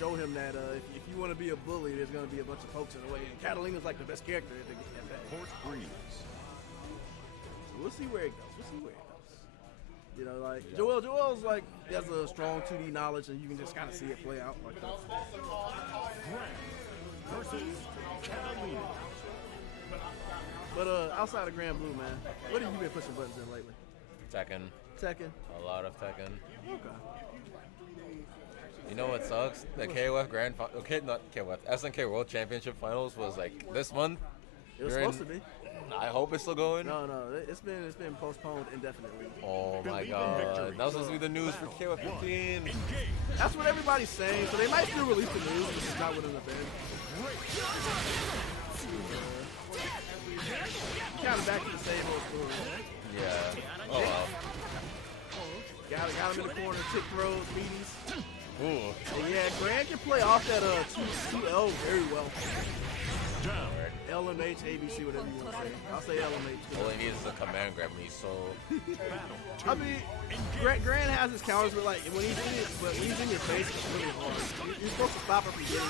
show him that if you want to be a bully, there's going to be a bunch of folks in the way. And Catalina's like the best character at that. Horse breeze. So we'll see where it goes. You know, like Joel's like he has a strong 2D knowledge, and you can just kind of see it play out like that. Grant versus Catalina. But outside of Granblue, man, what have you been pushing buttons in lately? Tekken. A lot of Tekken. Okay. You know what sucks? The KOF not KOF, SNK World Championship Finals was like this month. It was supposed to be. I hope it's still going. No, it's been postponed indefinitely. Oh my god, that was supposed to be the news for KOF 15. That's what everybody's saying, so they might still release the news, but it's not within the bed. Kind of back to the same old story. Yeah. Oh wow. Got him in the corner, tick throws, meaties. Ooh. And yeah, Grant can play off that 2L very well. LMH, ABC, whatever you want to say. I'll say LMH. All he needs is a command grab, and he's so. I mean, Grant has his counters, but like when he's in your face, it's really hard. You're supposed to stop him from getting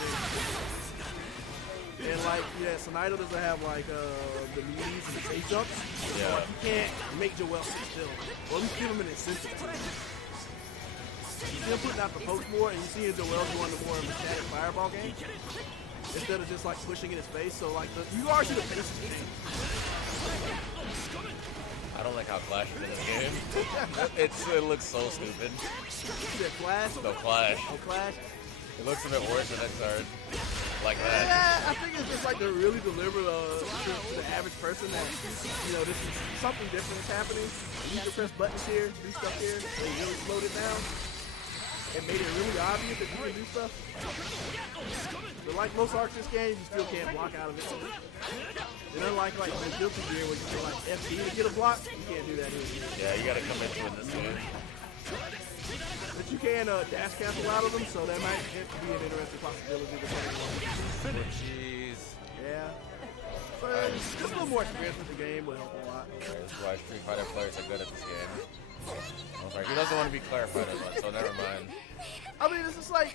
in. And like, yeah, Sonaido doesn't have like the meaties and the safe jumps. So like you can't make Joel sit still. Or at least give him an incentive. You see him putting out the post more, and you see Joel going to more of a static fireball game instead of just like pushing in his face. So like you already see the pace change. I don't like how Flash is in this game. It looks so stupid. Is it Flash? The Flash. Oh, Flash. It looks a bit worse than Xrd. Like that. Yeah, I think it's just like to really deliver to the average person that, you know, this is something different is happening. You can press buttons here, do stuff here. They really slowed it down. It made it really obvious that you can do stuff. But like most Arceus games, you still can't block out of it. And unlike like the Guilty Gear where you can like FD to get a block, you can't do that here. Yeah, you gotta come into it in this game. But you can dash cancel out of them, so that might be an interesting possibility. Jeez. Yeah. So just a little more experience with the game will help a lot. That's why Street Fighter players are good at this game. Okay, he doesn't want to be clarified as well, so never mind. I mean, it's just like,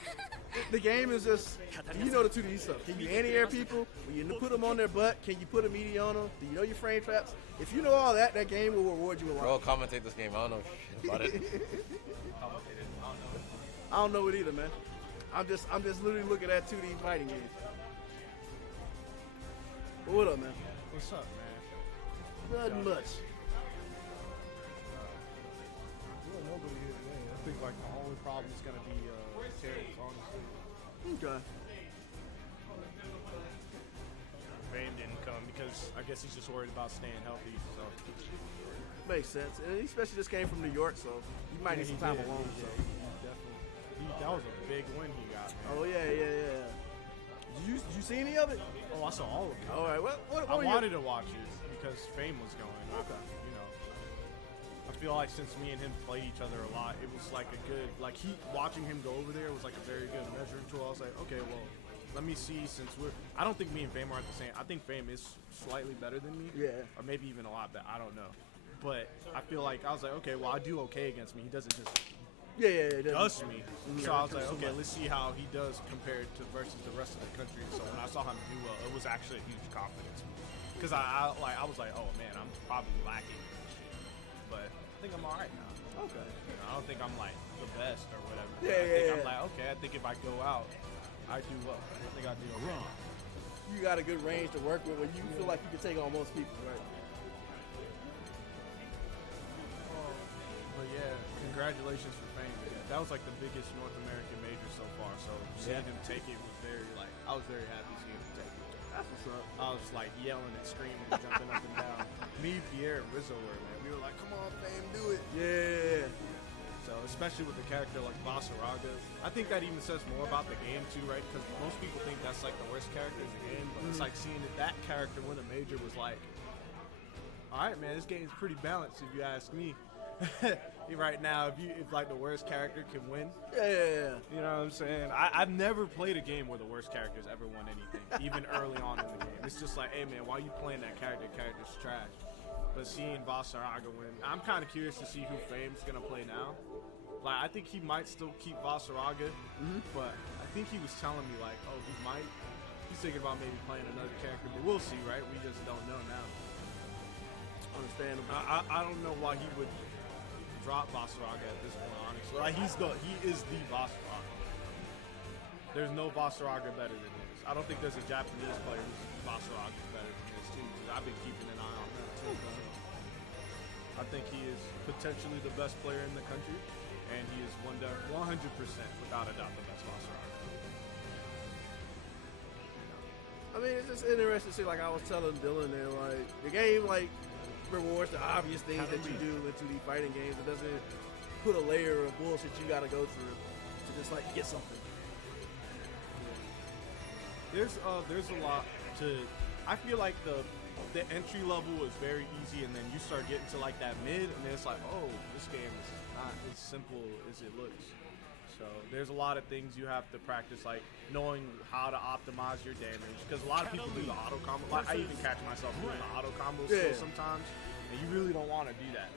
the game is just, you know the 2D stuff. Can you anti-air people? When you put them on their butt, can you put a meaty on them? Do you know your frame traps? If you know all that, that game will reward you a lot. Bro, commentate this game. I don't know shit about it. I don't know it either, man. I'm just literally looking at 2D fighting games. But what up, man? What's up, man? Nothing much. Nobody here today. I think like the only problem is gonna be Terrence, honestly. Okay. Fame didn't come because I guess he's just worried about staying healthy. So Makes sense. And he especially just came from New York, so he might need some time alone. So definitely, that was a big win he got. Man. Oh yeah. Did you see any of it? Oh, I saw all of it. All right. What I wanted to watch it because Fame was going. Okay. You know, I feel like since me and him played each other a lot, it was like a good, like watching him go over there was like a very good measuring tool. I was like, okay, well, let me see since I don't think me and Fame are the same. I think Fame is slightly better than me. Yeah. Or maybe even a lot better. I don't know. But I feel like I was like, okay, well, I do okay against me. He doesn't just dust me. So I was like, okay, let's see how he does compared to versus the rest of the country. So when I saw him do well, it was actually a huge confidence because I was like, oh man, I'm probably lacking, but I think I'm all right now. Okay. You know, I don't think I'm like the best or whatever. I'm like, okay, I think if I go out, I do well. I think I do okay. You got a good range to work with when you feel like you can take on most people, right? But yeah, congratulations for Fame. That was like the biggest North American major so far. So seeing him take it was I was very happy seeing him take it. That's what's up. I was like yelling and screaming and jumping up and down. Me, Pierre, and Rizzo were, man. We were like, come on, Fame, do it. Yeah. So especially with a character like Basaraga, I think that even says more about the game too, right? Because most people think that's like the worst character in the game, but it's like seeing that character win a major was like, all right, man, this game's pretty balanced if you ask me. Right now, if like the worst character can win, Yeah. you know what I'm saying? I've never played a game where the worst character's ever won anything, even early on in the game. It's just like, hey man, why are you playing that character? The character's trash. But seeing Vasaraga win, I'm kind of curious to see who Fame's gonna play now. Like, I think he might still keep Vasaraga, but I think he was telling me like, oh, he's thinking about maybe playing another character, but we'll see, right? We just don't know now. Understandable. I don't know why he would drop Vasaraga at this point, honestly. Like he is the Vasaraga. There's no Vasaraga better than his. I don't think there's a Japanese player who's Vasaraga is better than his too. Because I've been keeping an eye on that too. I think he is potentially the best player in the country, and he is 100% without a doubt the best Vasaraga. I mean, it's just interesting to see. Like I was telling Dylan there, like the game, like rewards the obvious things that you do in 2D fighting games. It doesn't put a layer of bullshit you got to go through to just like get something. There's a lot to. I feel like the entry level is very easy, and then you start getting to like that mid, and then it's like, oh, this game is not as simple as it looks. So there's a lot of things you have to practice, like knowing how to optimize your damage, because a lot of people do the auto combo. Like I even catch myself doing the auto combos still sometimes, and you really don't want to do that.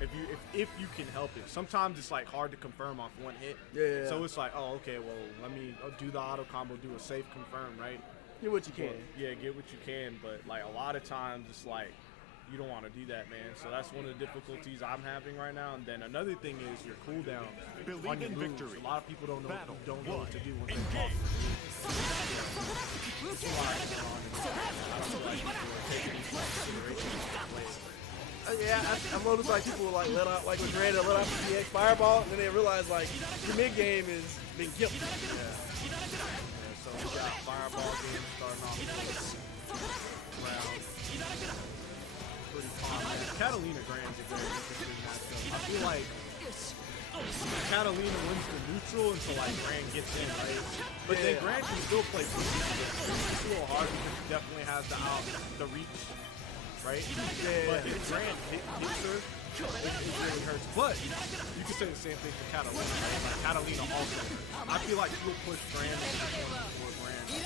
If you can help it. Sometimes it's like hard to confirm off one hit. Yeah. So it's like, oh, okay, well, let me do the auto combo, do a safe confirm, right? Get what you can. Yeah, get what you can, but like a lot of times it's like you don't want to do that, man. So that's one of the difficulties I'm having right now. And then another thing is your cooldown on your moves. A lot of people don't know what to do when they fall. Yeah, I noticed like people like let out like with Granblue let out the DX fireball, and then they realize like the mid game is being killed. So we got fireball game starting off round. Pretty calm. Catalina Grand's a very interesting matchup. I feel like Catalina wins the neutral until like Grand gets in, right? But then Grand can still play pretty good. It's a little hard because he definitely has the reach, right? Yeah. But if Grand hits her, it really hurts. But you can say the same thing for Catalina. Right? Like Catalina also hurts. I feel like she'll push Grand into the corner before Grand. You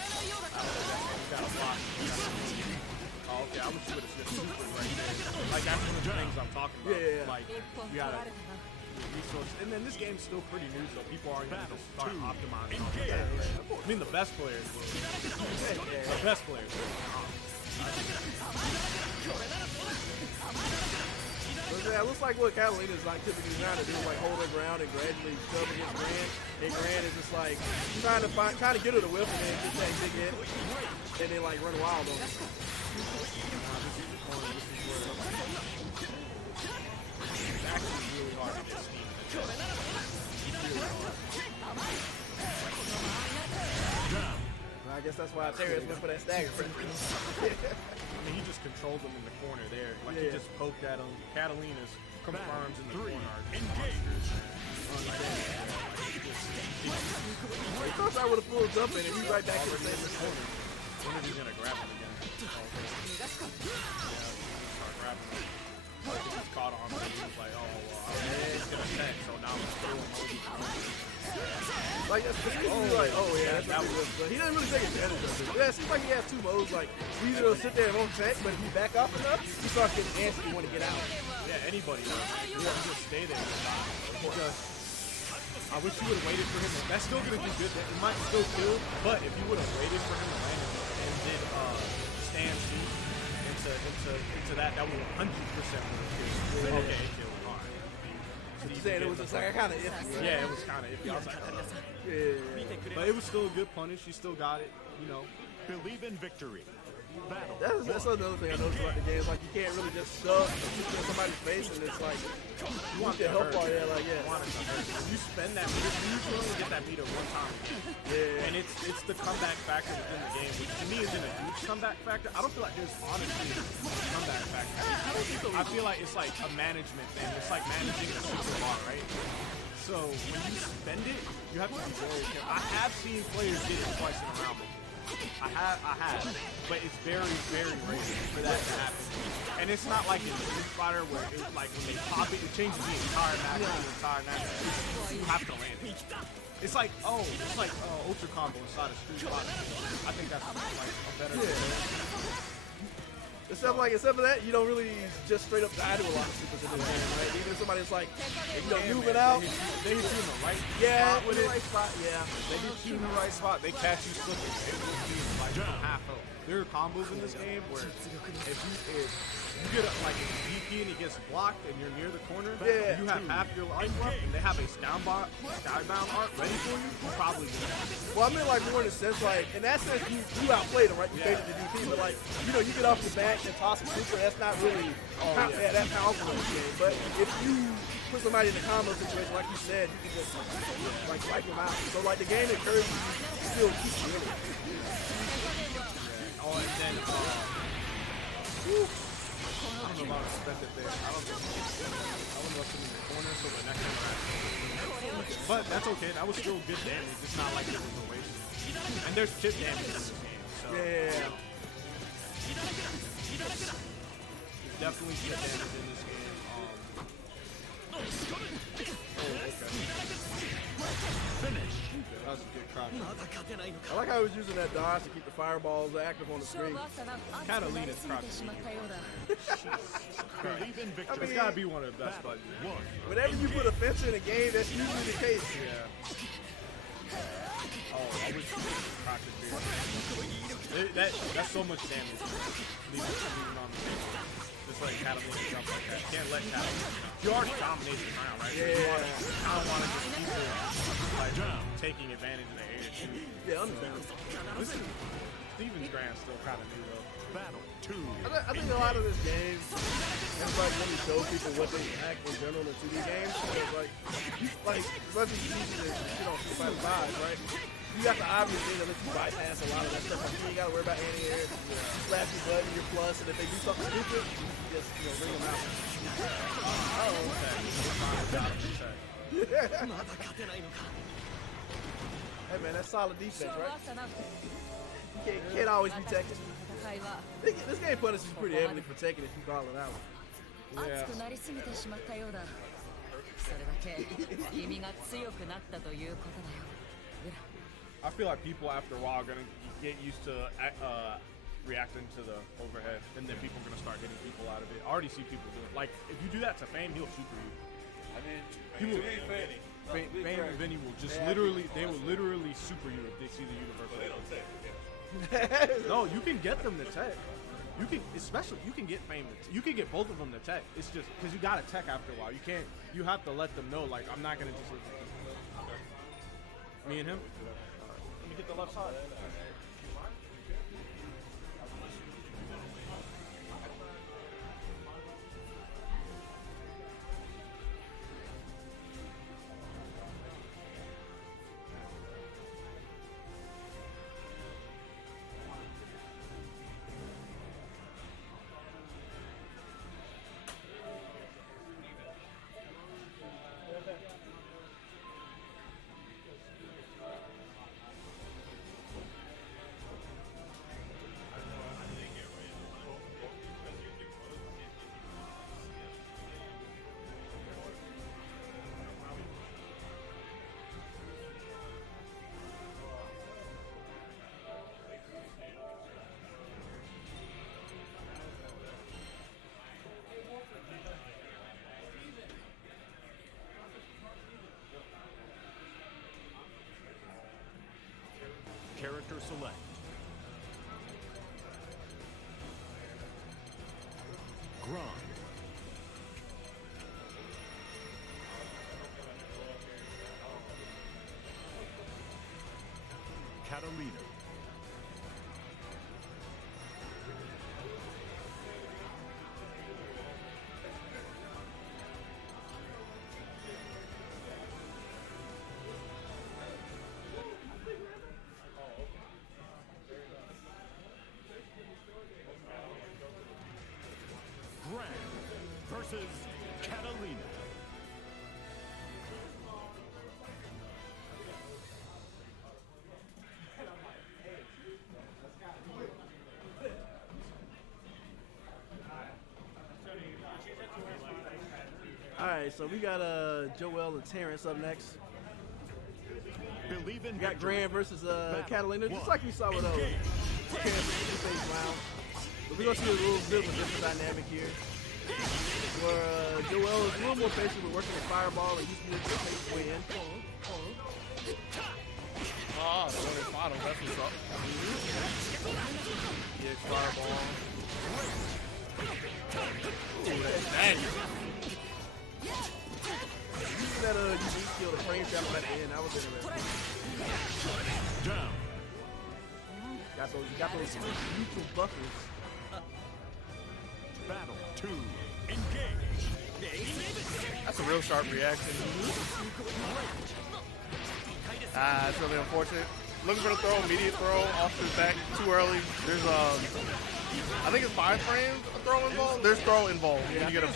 got a block. Oh, okay. I wish you would have just super right there. Like that's one of the things I'm talking about. Yeah. Like you gotta resources. And then this game's still pretty new, so people aren't going to start optimizing. I mean, the best players will. The best players will. It looks like what Catalina's like typically trying to do is like hold her ground and gradually shove against Grand. And Grand is just like trying to get her to whiff and then just that big hit, and then like run wild on her. It's actually really hard to get steam. I guess that's why Therius went for that stagger. I mean, he just controlled them in the corner there. Like he just poked at him. Catalina's confirms in the corner. Engage. He thought I would have pulled up in it. He's right back to the same corner. When is he gonna grab him again? Start grabbing him. He's caught on him. He's like, oh, well, he's gonna attack, so now I'm still like, that's like, oh yeah, that was, but he didn't really take advantage of it. Yeah, it seems like he has two modes. Like, he either sit there and won't attack, but if you back off enough, he starts getting antsy and want to get out. Yeah, anybody does. You just stay there and die. Because I wish you would have waited for him. That's still gonna do good. It might still kill, but if you would have waited for him to land and did stand seat into that would 100% would have killed. Okay, it killed. You saying it was just like kind of iffy. Right? Yeah, it was kind of iffy. I was like, yeah. But it was still a good punish. He still got it, you know. Believe in victory. Battle. That's another thing I noticed about the game. It's like you can't really just shove in somebody's face, and it's like you want to help all there. Like you spend that meter, you usually only get that meter one time. Yeah. And it's the comeback factor within the game, which to me isn't a huge comeback factor. I don't feel like there's honestly a comeback factor. I feel like it's like a management thing. It's like managing a super bar, right? So when you spend it, you have to be very careful. I have seen players get it twice in a round before. I have, but it's very, very rare for that to happen. And it's not like in Street Fighter where it's like when they pop it, it changes the entire match. You have to land it. It's like Ultra Combo inside of Street Fighter. I think that's like a better. Except for that, you don't really just straight up die to a lot of supers in this game, right? Even if somebody's like, moving out. They hit you in the right Yeah, spot with in the it. right spot. Yeah. They hit you in the right spot. They catch you slipping. They will be like half health. There are combos in this game where if you get like a DP and he gets blocked and you're near the corner, you have half your life left, and they have a skybound art ready for you. You probably win. Well, I mean, like more in a sense, like in that sense, you outplayed them, right? You faded the DP, but like you get off the back and toss a super. That's not really that powerful in this game. But if you put somebody in a combo situation, like you said, you can just like wipe them out. So like the game encourages you to still keep winning. Oh, and then I don't know if I spent it there. I don't know if it's in the corner, so the next one. But that's okay. That was still good damage. It's not like it was a waste. And there's chip damage in this game. So Yeah. there's definitely chip damage in this game. Finish. That was a good crouch. I like how he was using that dodge to keep the fireballs active on the screen. Catalina's crouching. Believe in victory. It's gotta be one of the best buttons. Whenever you put a fence in a game, that's usually the case. Yeah. Oh, I wish you could crouch it there. That's so much damage. Leaving on the table. Just like Catalina jump like that. Can't let Catalina. You already dominated the ground, right? Yeah. I don't want to just keep it like taking advantage of the air too. Yeah, understandable. Listen, Steven's Grand still kind of new though. Battle 2. I think a lot of this game, everybody really shows people what they lack in general in 2D games. Because like as much as it's easy to shit on somebody's vibes, right? You got the obvious thing that lets you bypass a lot of that stuff. Like you ain't gotta worry about anti-air. Slap your button, your plus, and if they do something stupid, you just bring them out. Oh, okay. Hey man, that's solid defense, right? You can't always be Tekken. This game punishes you pretty heavily for Tekken if you call it out. Yeah. I feel like people after a while are gonna get used to reacting to the overhead, and then people are gonna start hitting people out of it. I already see people do it. Like if you do that to Fame, he'll super you. I mean, Fame and Vinny will just literally super you if they see the universal. they don't take it. No, you can get them to tech. You can get Fame. You can get both of them to tech. It's just because you gotta tech after a while. You can't. You have to let them know. Like I'm not gonna just. Me and him. Let me get the left side. Character select. Grind. Catalina. Versus Catalina. Alright, so we got Joel and Terrence up next. Believe in We got victory. Grand versus Catalina, just like we saw with Terrence in the face round. But we're going to see a little bit of a different dynamic here. Where Joel is a little more patient with working the fireball and using it to take his way in. Ah, the winning final, that's what's up. Yeah, fireball. Ooh, that's nasty. Using that unique skill, the frame trap at the end, that was interesting. Down. Got those neutral buffers. Battle 2. Engage. That's a real sharp reaction. It's really unfortunate. Looking for the throw, immediate throw, off to the back, too early. There's I think it's 5 frames of throw involved. There's throw involved. Yeah, You get a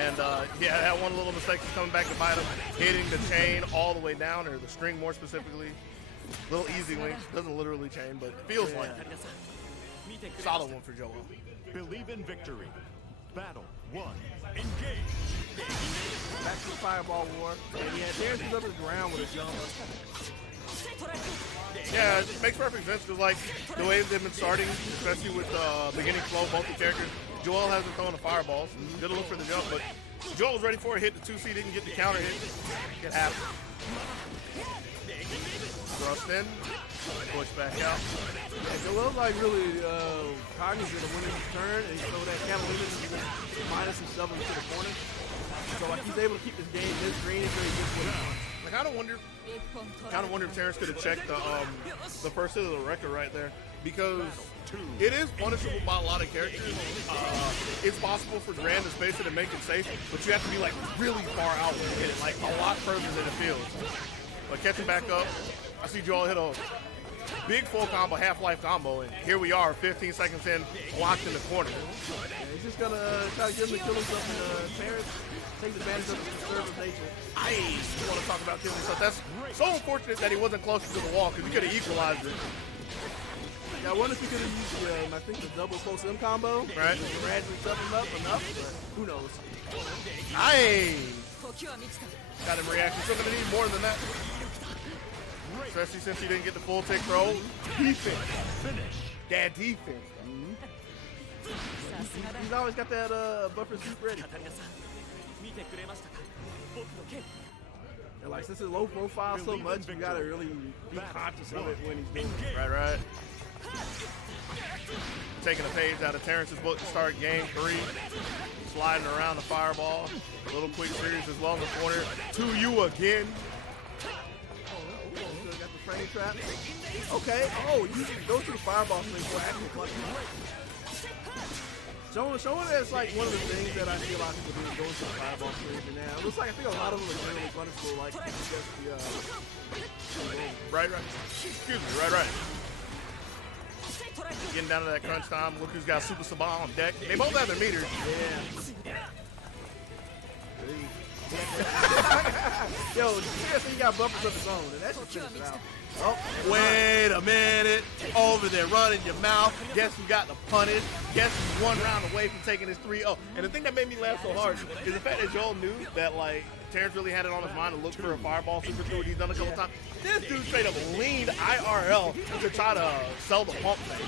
and yeah, that one little mistake is coming back to bite him, hitting the chain all the way down, or the string more specifically. Little easy link, doesn't literally chain, but feels like it. Solid one for Joel. Believe in victory. Battle 1. Engage. Back to the fireball war. And yeah, Terrence is up to the ground with a jump. Yeah, it makes perfect sense because, like, the way they've been starting, especially with beginning flow, both the characters, Joel hasn't thrown the fireballs. Did look for the jump, but Joel was ready for it, hit the 2C, didn't get the counter hit. It happened. Thrust in, push back out. Yeah, Joel's like really cognizant of when it's his turn, and so that Catalina is just minus and shoving to the corner. So like he's able to keep this game this green until he gets what he wants. I kind of wonder if Terrence could have checked the first hit of the record right there, because it is punishable by a lot of characters. It's possible for Grand to space it and make it safe, but you have to be like really far out when you hit it, like a lot further than it feels. But catching back up, I see Joel hit a big full combo, half-life combo, and here we are, 15 seconds in, locked in the corner. Yeah, he's just gonna try to get him to kill himself, and Terrence takes advantage of his conservative nature. I want to talk about killing himself. That's so unfortunate that he wasn't closer to the wall, because he could have equalized it. Yeah, I wonder if he could have used I think the double close M combo. Right. Gradually shove him up enough, but who knows? Aye! Got him reaction. Still gonna need more than that. Especially since he didn't get the full tick throw. Defense. Finish. That defense. He's always got that buffer soup ready. And like since it's low profile so much, you gotta really be conscious of it when he's doing it. Right. Taking a page out of Terrence's book to start game 3. Sliding around the fireball. A little quick series as well in the corner. To you again. Still got the frame trap. Okay. Oh, you go to the fireball swing for actual clutch. Showing that's like one of the things that I see a lot of people do is go to the fireball swings now. It looks like I think a lot of them are generally punishable, like just the Right. Excuse me, right. Getting down to that crunch time. Look who's got Super Saban on deck. They both have their meters. Yeah. Yo, seriously, he got buffers of his own, and that should finish it out. Oh, wait a minute. Over there running your mouth. Guess who got the punish? Guess who's 1 round away from taking his 3-0. And the thing that made me laugh so hard is the fact that Joel knew that, like, Terrence really had it on his mind to look for a fireball super through what he's done a couple times. This dude straight up leaned IRL to try to sell the pump thing.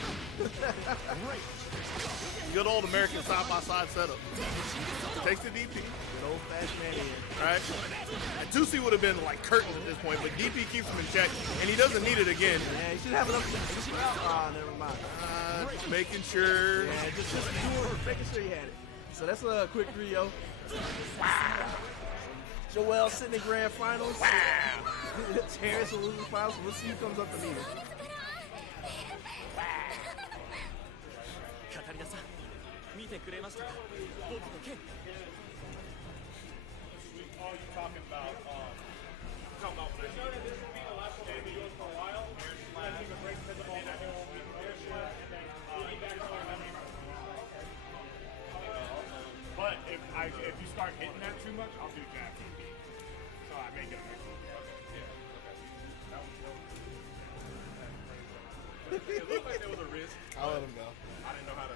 Good old American side-by-side setup. Takes the DP. Good old fast man in. Right? And 2C would have been like curtains at this point, but DP keeps him in check, and he doesn't need it again. Yeah, he should have enough to never mind. Just making sure. Yeah, just doing, making sure he had it. So that's a quick 3-0. Wow. Joel sitting in grand finals. Wow. Terrence will lose the finals. We'll see who comes up to meet him. But if you start hitting that too much, I'll do Jack. So I make it a mix. It looked like there was a risk. I'll let him go. I didn't know how to.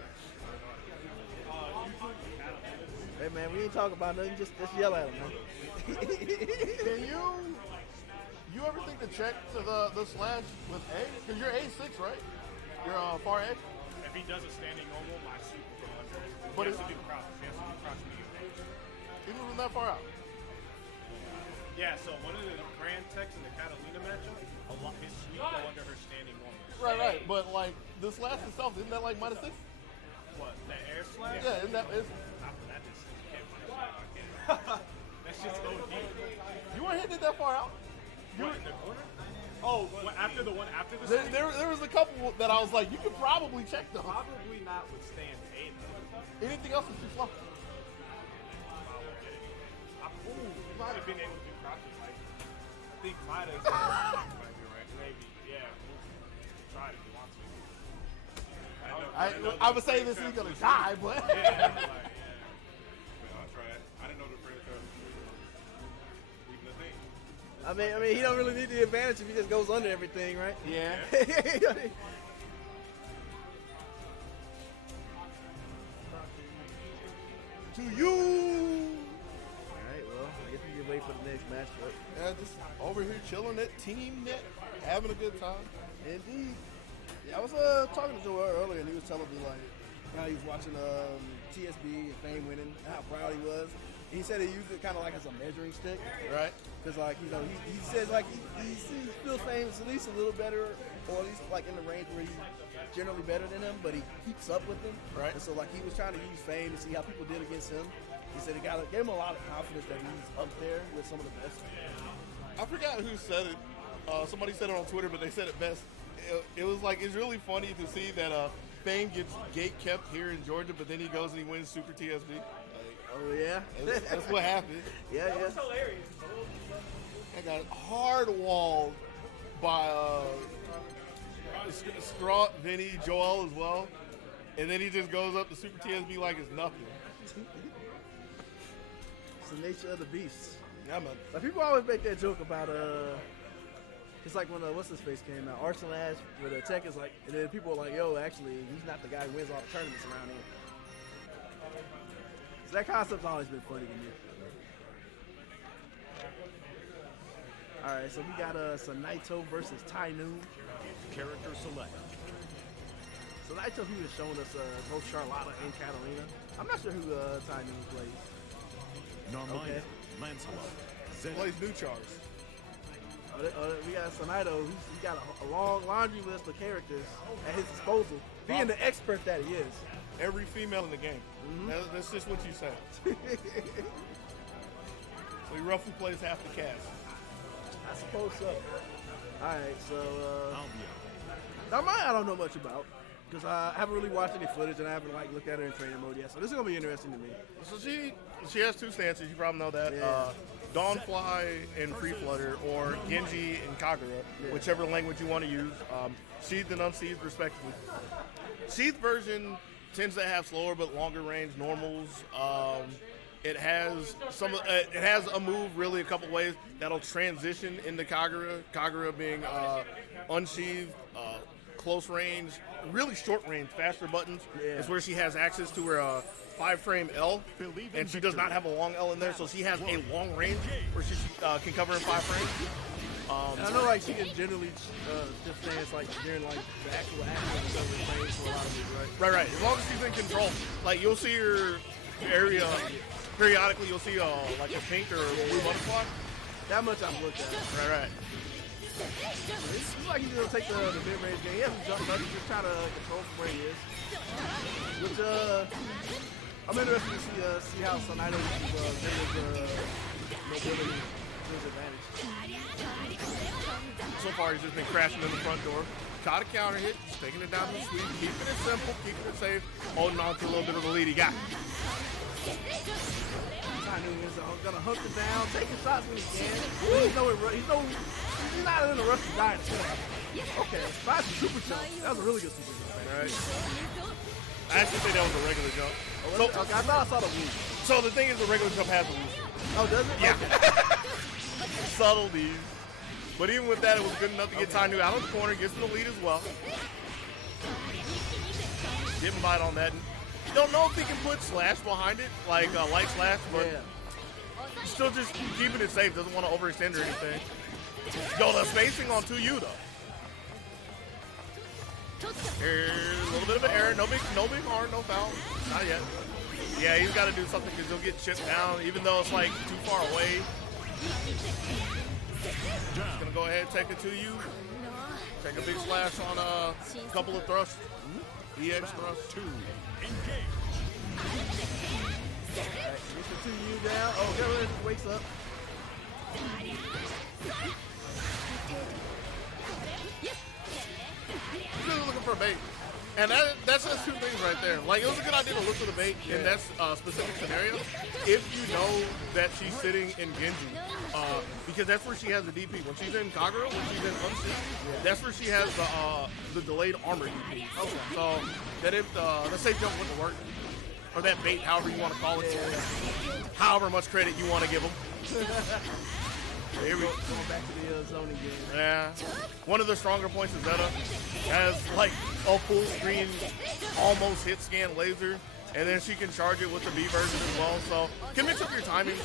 Hey man, we ain't talking about nothing. Just yell at him, man. Can you ever think to check to the slash with A? Because you're A6, right? You're far A? if he does a standing normal, my super will go under. But He has to do crouches. He has to do crouch medium. He wasn't that far out. Yeah, so one of the Grand Techs in the Catalina matchup, his sweep go under her standing normal. Right. But like the slash itself, isn't that like -6? What, that air slash? Yeah, isn't that? Not from that distance. You can't punish that. I can't. That's just OD. You weren't hitting it that far out. What, in the corner? Oh, after the There, there was a couple that I was like, you could probably check them. Probably not withstand A though. Anything else is too slow. You might have been able to do crouches. Like, I think Vida is might be right. Maybe, yeah. Try it if you want to. I would say this is gonna die, but Yeah. I'll try it. I didn't know the Breakout was leaving the thing. I mean, he don't really need the advantage if he just goes under everything, right? yeah. To you. All right, well, I guess we can wait for the next matchup. Yeah, just over here chilling at Team Net, having a good time. Indeed. Yeah, I was talking to Joel earlier, and he was telling me like how he was watching TSB and Fame winning, and how proud he was. And he said he used it kind of like as a measuring stick, Right. because like he says like he feels Fame is at least a little better, or at least like in the range where he's generally better than him, but he keeps up with him. Right. And so like he was trying to use Fame to see how people did against him. He said it gave him a lot of confidence that he's up there with some of the best. I forgot who said it. Somebody said it on Twitter, but they said it best. It was like, it's really funny to see that Fame gets gate kept here in Georgia, but then he goes and he wins Super TSB. Oh yeah. That's what happened. Yeah. I got hard walled by Straw, Vinny, Joel as well. And then he just goes up to Super TSB like it's nothing. It's the nature of the beast. Yeah, man. Like people always make that joke about it's like when what's his face came out, Arsenal Ash, where the tech is like, and then people are like, yo, actually, he's not the guy who wins all the tournaments around here. So that concept's always been funny to me. All right, so we got Naito versus Tai Noon. Character select. So Naito, he was showing us both Charlotta and Catalina. I'm not sure who Tai Noon plays. Narmina. Okay. Lancelot. Zen. Plays new Chars. We got Naito, he's got a long laundry list of characters at his disposal, being the expert that he is. Every female in the game. That's just what you said. So he roughly plays half the cast. I suppose so. All right, so Albion. Narmina I don't know much about because I haven't really watched any footage and I haven't like looked at her in training mode yet. So this is gonna be interesting to me. So she has two stances. You probably know that. Yeah. Dawnfly and Free Flutter, or Genji and Kagura, whichever language you want to use. Sheathed and unsheathed, respectively. Sheathed version tends to have slower but longer range normals. It has it has a move really a couple ways that'll transition into Kagura. Kagura being unsheathed, close range, really short range, faster buttons. Yeah. Is where she has access to her 5-frame L, and she does not have a long L in there, so she has a long range where she can cover in 5 frames. And I know like she can generally just stance like during like the actual action and stuff in frames for a lot of these, right? Right. As long as she's in control, like you'll see her area periodically. You'll see like a pink or a blue butterfly. That much I've looked at. Right. It's like he's gonna take the mid-range game. He hasn't jumped much. He's just trying to control from where he is. Which I'm interested to see how Naito uses Vinny's mobility to his advantage. So far, he's just been crashing in the front door. Caught a counter hit, just taking it down to the sweep, keeping it simple, keeping it safe, holding on to a little bit of the lead he got. Naito is gonna hunt it down, taking shots when he can. He's not in a rush to die. Okay, that's a super jump. That was a really good super jump. Right. I actually think that was a regular jump. Okay, I thought I saw the weave. So the thing is, the regular jump has a loose. Oh, does it? Yeah. Okay. Subtleties. But even with that, it was good enough to get Tainu out of the corner, gets in the lead as well. Didn't bite on that. Don't know if he can put slash behind it, like light slash, but still just keeping it safe. Doesn't want to overextend or anything. Yo, the spacing on 2U though. Here's a little bit of an error. No big harm, no foul. Not yet. Yeah, he's got to do something because he'll get chipped down, even though it's like too far away. Just gonna go ahead and take it to you. Take a big slash on a couple of thrusts. EX thrust. 2. Alright, gets the 2U down. Oh, Gabriel just wakes up. He's really looking for a bait. And that's just 2 things right there. Like, it was a good idea to look for the bait in that specific scenario. If you know that she's sitting in Genji, because that's where she has the DP. When she's in Kagura, when she's in Unseen, that's where she has the delayed armor DP. Okay. So that if the safe jump wouldn't work, or that bait, however you want to call it, however much credit you want to give them. Here we go. Going back to the zoning game. Yeah. One of the stronger points is Zeta has like a full screen, almost hit scan laser, and then she can charge it with the B version as well. So can mix up your timing. You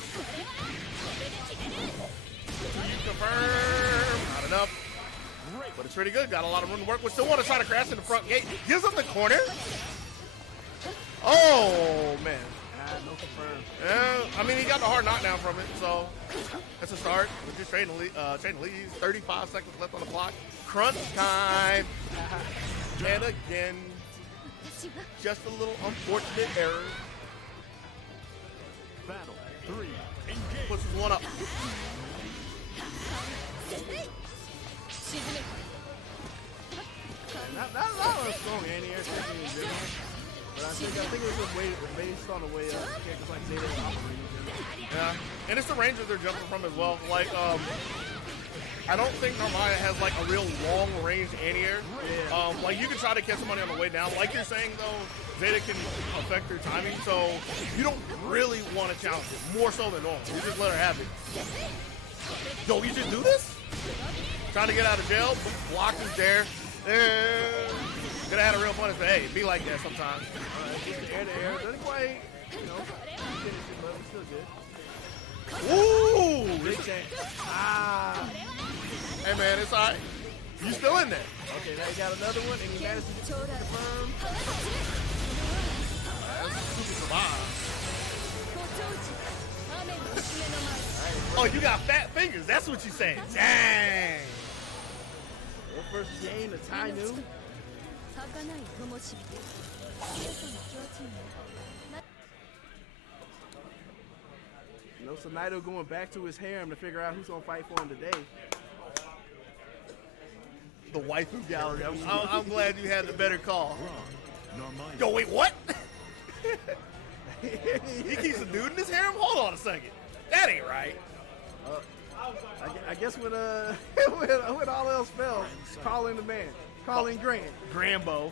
confirm. Not enough. But it's pretty good. Got a lot of room to work with. Still want to try to crash in the front gate. Gives up the corner. Oh, man. No confirm. Yeah, I mean, he got the hard knockdown from it, so that's a start. We're just trading leads. 35 seconds left on the clock. Crunch time. And again, just a little unfortunate error. Battle 3. Engage. Puts his one up. Not a lot of strong anti-air technique in general. But I think it was just based on the way characters like Zeta operate. Yeah, and it's the range that they're jumping from as well. Like, I don't think Narmaya has like a real long range anti-air. Yeah. Like you can try to catch somebody on the way down. Like you're saying though, Zeta can affect their timing, so you don't really want to challenge it, more so than normal. You just let her have it. Yo, you just do this? Trying to get out of jail, block is there. Could have had a real punish, but hey, be like that sometimes. Just air to air. Doesn't quite, finish it, but it's still good. Ooh! Big chance. Ah. Hey man, it's alright. You still in there. Okay, now you got another one, and he managed to confirm. That's super survive. Oh, you got fat fingers. That's what you saying. Dang. Your first game, the Tainu. So Naito going back to his harem to figure out who's gonna fight for him today. The waifu gallery. I'm glad you had the better call. Yo, wait, what? He keeps a dude in his harem? Hold on a second. That ain't right. I guess when when all else fails, call in the man. Call in Grant. Granblue.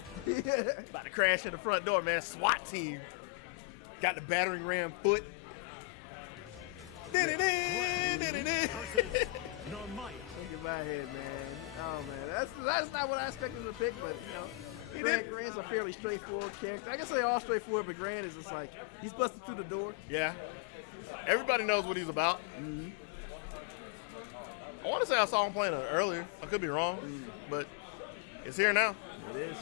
About to crash in the front door, man. SWAT team. Got the battering ram foot. Look at my head, man. Oh man, that's not what I expected him to pick, but Grant's a fairly straightforward character. I guess they're all straightforward, but Grant is just like he's busting through the door. Yeah. Everybody knows what he's about. Mm-hmm. I want to say I saw him playing it earlier. I could be wrong, but it's here now. It is.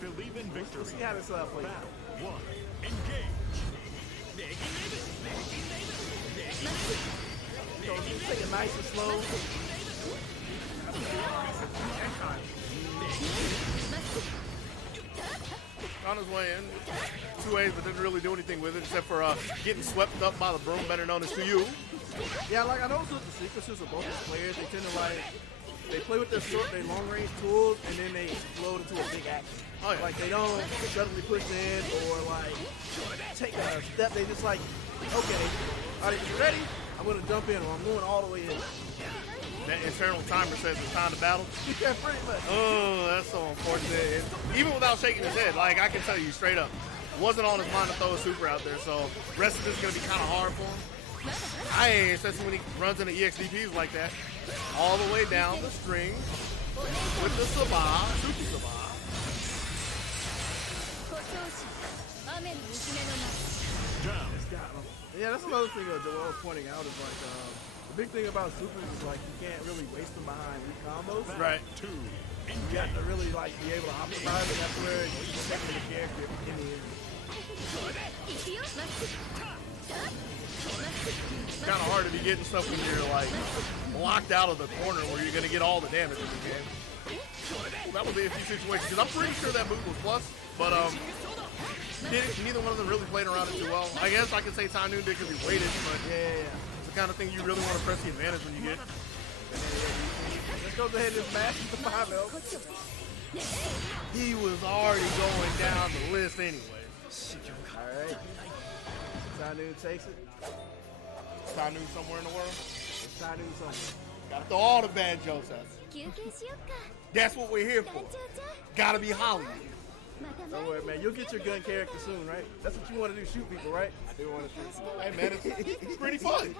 Believe in victory. Let's see how this plays. Battle 1. Engage. So take it nice and slow. On his way in. 2As, but didn't really do anything with it except for getting swept up by the broom, better known as 2U. Yeah, like I know the sequences of both these players. They tend to they play with their long range tools and then they explode into a big action. Oh, yeah. Like they don't suddenly push in or like take a step. They just like, okay, all right, you ready? I'm gonna jump in or I'm going all the way in. That internal timer says it's time to battle. Yeah, pretty much. Oh, that's so unfortunate. Even without shaking his head, like I can tell you straight up, wasn't on his mind to throw a super out there. So rest of this is gonna be kind of hard for him. Especially when he runs into EXDPs like that, all the way down the string with the Sabah, Suki Sabah. Down. Yeah, that's another thing that Joel was pointing out is like The big thing about supers is like you can't really waste them behind weak combos. Right. You got to really like be able to optimize it. That's where you're taking the character in the end. It's kind of hard to be getting stuff when you're like locked out of the corner where you're gonna get all the damage in the game. That would be a few situations because I'm pretty sure that move was plus, but neither one of them really played around it too well. I guess I could say Time Noon did because he waited, but it's the kind of thing you really want to press the advantage when you get. Let's go ahead and smash the 5L. He was already going down the list anyway. Alright. Time Noon takes it. Time Noon somewhere in the world. It's Time Noon somewhere. Gotta throw all the bad jokes at us. That's what we're here for. Gotta be Hollywood. Don't worry, man. You'll get your gun character soon, right? That's what you want to do, shoot people, right? I do want to shoot. Hey, man, it's pretty fun.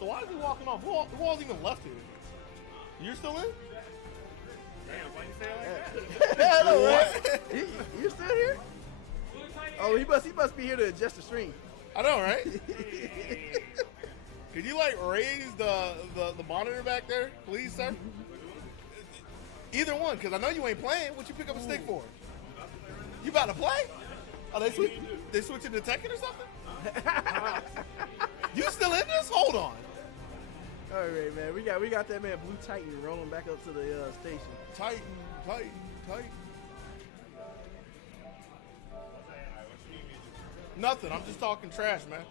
So why is he walking off? Who all's even left here? You're still in? Damn, why you say it like that? Hello, right? You still here? Oh, he must be here to adjust the stream. I know, right? Could you like raise the monitor back there, please, sir? Either one, because I know you ain't playing. What you pick up a stick for? You about to play? Are they switching to Tekken or something? You still in this? Hold on. All right, man. We got that man Blue Titan rolling back up to the station. Titan. Nothing. I'm just talking trash, man.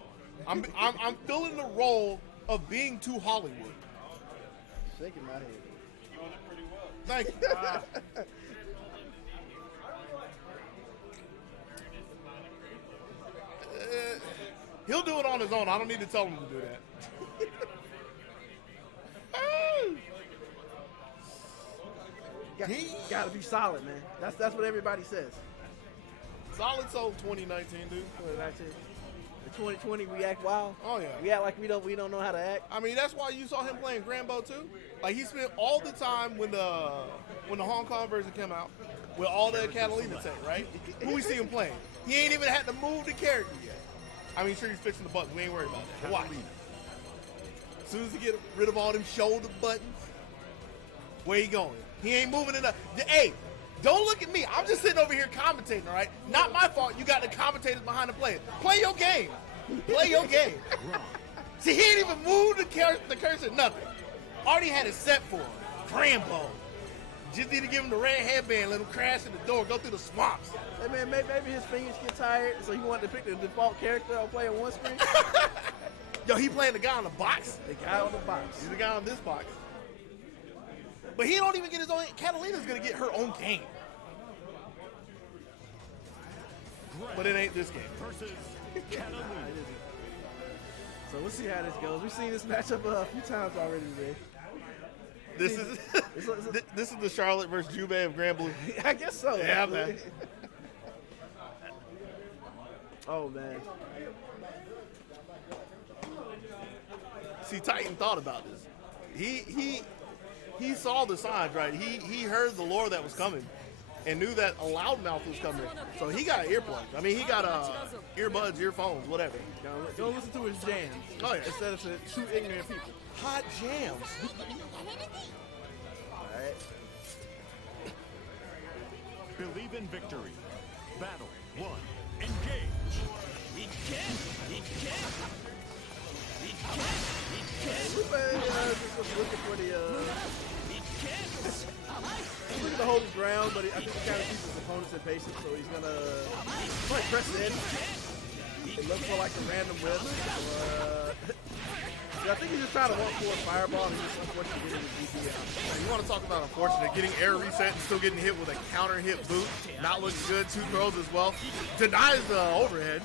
I'm filling the role of being too Hollywood. Shaking my head. Thank you. He'll do it on his own. I don't need to tell him to do that. Gotta be solid, man. That's what everybody says. Solid Soul 2019, dude. 2019. The 2020 we act wild. Oh yeah. We act like we don't know how to act. I mean, that's why you saw him playing Granblue too. Like he spent all the time when the Hong Kong version came out with all the Catalina tech, right? Who we see him playing? He ain't even had to move the character yet. I mean, sure he's fixing the buttons. We ain't worried about that. But watch. As soon as he get rid of all them shoulder buttons, where he going? He ain't moving enough. Hey, don't look at me. I'm just sitting over here commentating, all right? Not my fault. You got the commentators behind the player. Play your game. Play your game. See, he ain't even moved the cursor, nothing. Already had it set for him. Granblue. Just need to give him the red headband, let him crash in the door, go through the swamps. Hey, man, maybe his fingers get tired, so he wanted to pick the default character or play on one screen. Yo, he playing the guy on the box. The guy on the box. He's the guy on this box. But he don't even get his own. Catalina's gonna get her own game. But it ain't this game. Versus Catalina. So we'll see how this goes. We've seen this matchup a few times already today. This is the Charlotte versus Jube of Granblue. I guess so. Yeah, man. Oh man. See, Titan thought about this. He saw the signs, right? He heard the lore that was coming and knew that a loudmouth was coming. So he got earplugs. I mean, he got earbuds, earphones, whatever. Go listen to his jams. Oh, yeah. Instead of to two ignorant people. Hot jams. All right. Believe in victory. Battle 1. Engage. Just looking for the he's looking to hold his ground, but I think he kind of keeps his opponents impatient, so he's gonna probably press in. It looks for like a random whip. Yeah, I think he's just trying to walk for a fireball and just unfortunately getting his DP out. You want to talk about unfortunate, getting air reset and still getting hit with a counter hit boot. Not looking good. Two throws as well. Denies the overhead.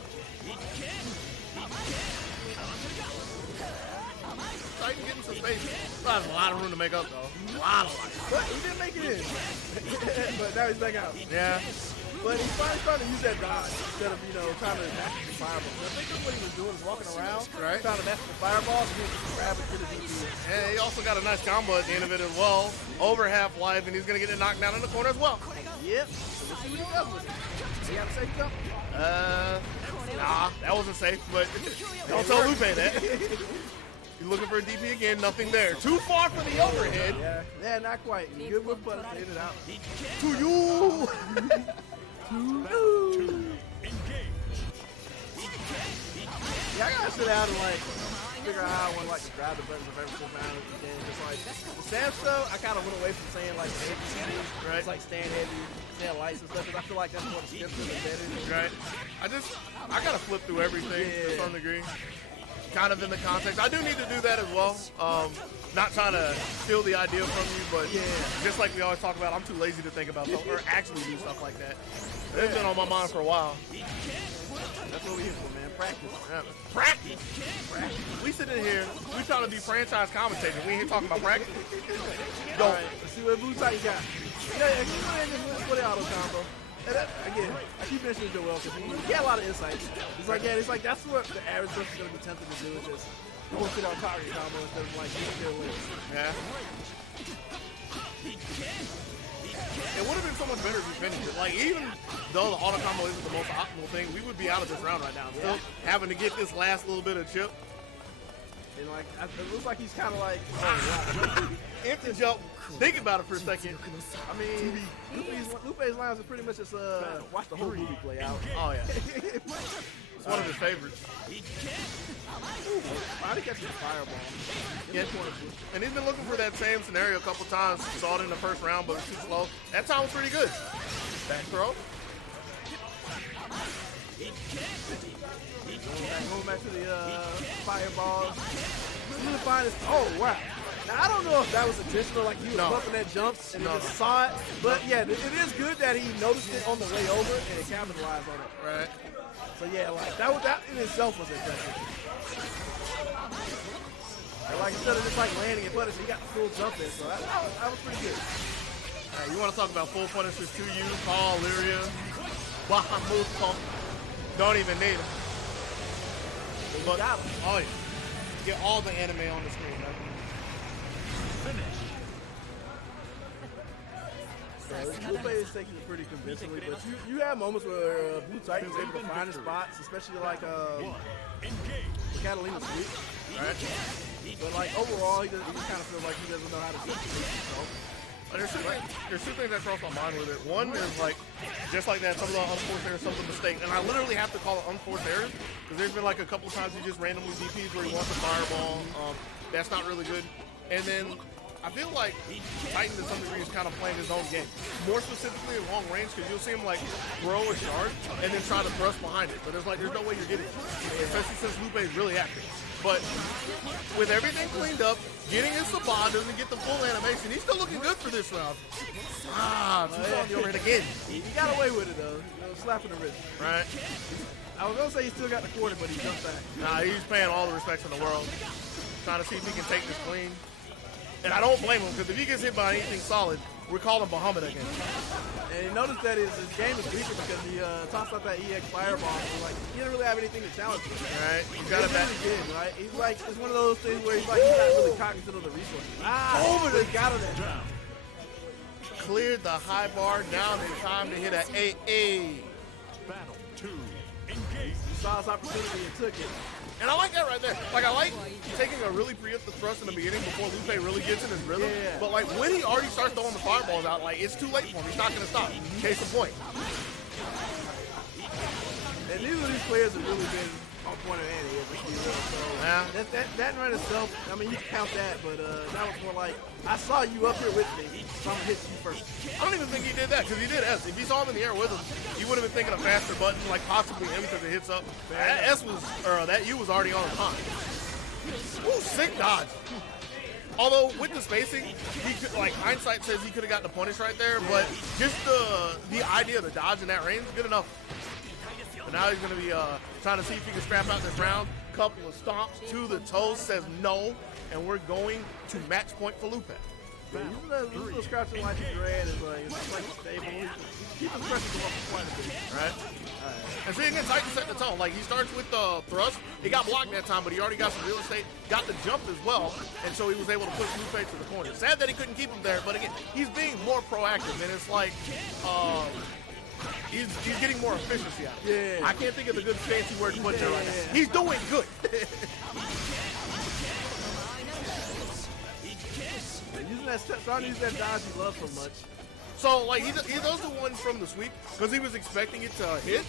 Titan getting some space. Still has a lot of room to make up though. A lot. But he didn't make it in. But now he's back out. Yeah. But he's finally trying to use that dodge instead of, you know, trying to master the fireballs. I think that's what he was doing, is walking around, Right. trying to master the fireballs, and then just grab it to the DP. And he also got a nice combo at the end of it as well. Over half life, and he's going to get it knocked down in the corner as well. Yep. So we'll see what he does with it. He got a safe jump? Nah, that wasn't safe, but don't tell Lupe that. He's looking for a DP again, nothing there. Too far for the overhead. Yeah, not quite. Good whip punish to hit it out. To you. Yeah, I gotta sit down and like figure out how I want to like grab the buttons of every single round again. Just like the Sam show, I kind of went away from saying like the ABCs, right? It's like stand heavy, stand lights and stuff, because I feel like that's more descriptive and better. Right. I gotta flip through everything to some degree. Kind of in the context. I do need to do that as well. Not trying to steal the idea from you, but just like we always talk about, I'm too lazy to think about stuff or actually do stuff like that. It's been on my mind for a while. That's what we here for, man. Practice. Yeah. Practice. We sitting here, we trying to be franchise commentators. We ain't here talking about practice. All right, let's see what blue side you got. Yeah, you go ahead and just put the auto combo. And that, again, I keep mentioning Joel because he got a lot of insights. He's like, that's what the average person is going to be tempted to do, is just go to the target combo instead of like using their limbs. Yeah. It would have been so much better if we finished it. Like, even though the auto combo isn't the most optimal thing, we would be out of this round right now. Still having to get this last little bit of chip. And like, it looks like he's kind of like, oh, wow. Empty jump. Think about it for a second. I mean, Lupe's lines are pretty much just watch the whole movie play out. Oh, yeah. It's one of his favorites. Finally catches the fireball. Yeah. And he's been looking for that same scenario a couple times. Saw it in the first round, but it's too slow. That time was pretty good. Back throw. Going back to the fireballs. Really find this. Oh, wow. Now, I don't know if that was intentional, like he was bumping that jump and he just saw it. But yeah, it is good that he noticed it on the way over and capitalized on it. Right. So yeah, like that in itself was impressive. And like instead of just like landing and punish, he got the full jump in. So that was pretty good. All right, you want to talk about full punishers to you, Paul, Lyria, Bahamut, don't even need him. But, oh yeah, get all the anime on the screen, man. Lupe is taking it pretty convincingly, but you have moments where Blue Titan's able to find his spots, especially like Catalina's weak, right? But like overall, he kind of feels like he doesn't know how to position himself. There's two things that cross my mind with it. One is like, just like that, some of the unforced errors, some of the mistakes, and I literally have to call it unforced errors because there's been like a couple times he just randomly DPs where he wants a fireball. That's not really good. And then I feel like Titan to some degree is kind of playing his own game. More specifically in long range, because you'll see him like throw a shard and then try to thrust behind it. But it's like there's no way you're getting it, especially since Lupe is really active. But with everything cleaned up, getting his Saban, doesn't get the full animation. He's still looking good for this round. Too on the overhead again. He got away with it though. Slap in the wrist. Right. I was gonna say he still got the quarter, but he jumped back. Nah, he's paying all the respect in the world. Trying to see if he can take this clean. And I don't blame him, because if he gets hit by anything solid, we're calling Bahamut again. And you notice that his game is weaker because he tossed out that EX fireball. So like, he didn't really have anything to challenge him. Right. You got it back. Really good, right? He's like, it's one of those things where he's like, he's not really cognizant of the resources. Over the got him there. Cleared the high bar, now it's time to hit an AA. Battle 2. Engage. He saw his opportunity and took it. And I like that right there. Like, I like taking a really preemptive thrust in the beginning before Lupe really gets in his rhythm. Yeah. But, like, when he already starts throwing the fireballs out, like, it's too late for him. He's not going to stop. Case in point. And neither of these players have really been on point of any of it. So that run itself, I mean, you can count that, but that was more like, I saw you up here with me, so I'm going to hit you first. I don't even think he did that, because he did S. If he saw him in the air with him, he would have been thinking a faster button, like possibly M because it hits up. That S was, or that U was already on his mind. Ooh, sick dodge. Although with the spacing, he could, like hindsight says he could have got the punish right there, but just the idea of the dodge in that range, good enough. But now he's going to be trying to see if he can scrap out this round. Couple of stomps to the toes, says no, and we're going to match point for Lupe. This little scratching like the Grand is like, it's like stable. Keep his pressure going for quite a bit. Right. And see, again, Titan set the tone. Like, he starts with the thrust. He got blocked that time, but he already got some real estate, got the jump as well, and so he was able to push Lupe to the corner. Sad that he couldn't keep him there, but again, he's being more proactive, and it's like, he's getting more efficiency out of it. Yeah. I can't think of the good fancy word to put there right now. He's doing good. Starting to use that dodge he loves so much. So, like, he does the ones from the sweep because he was expecting it to hit.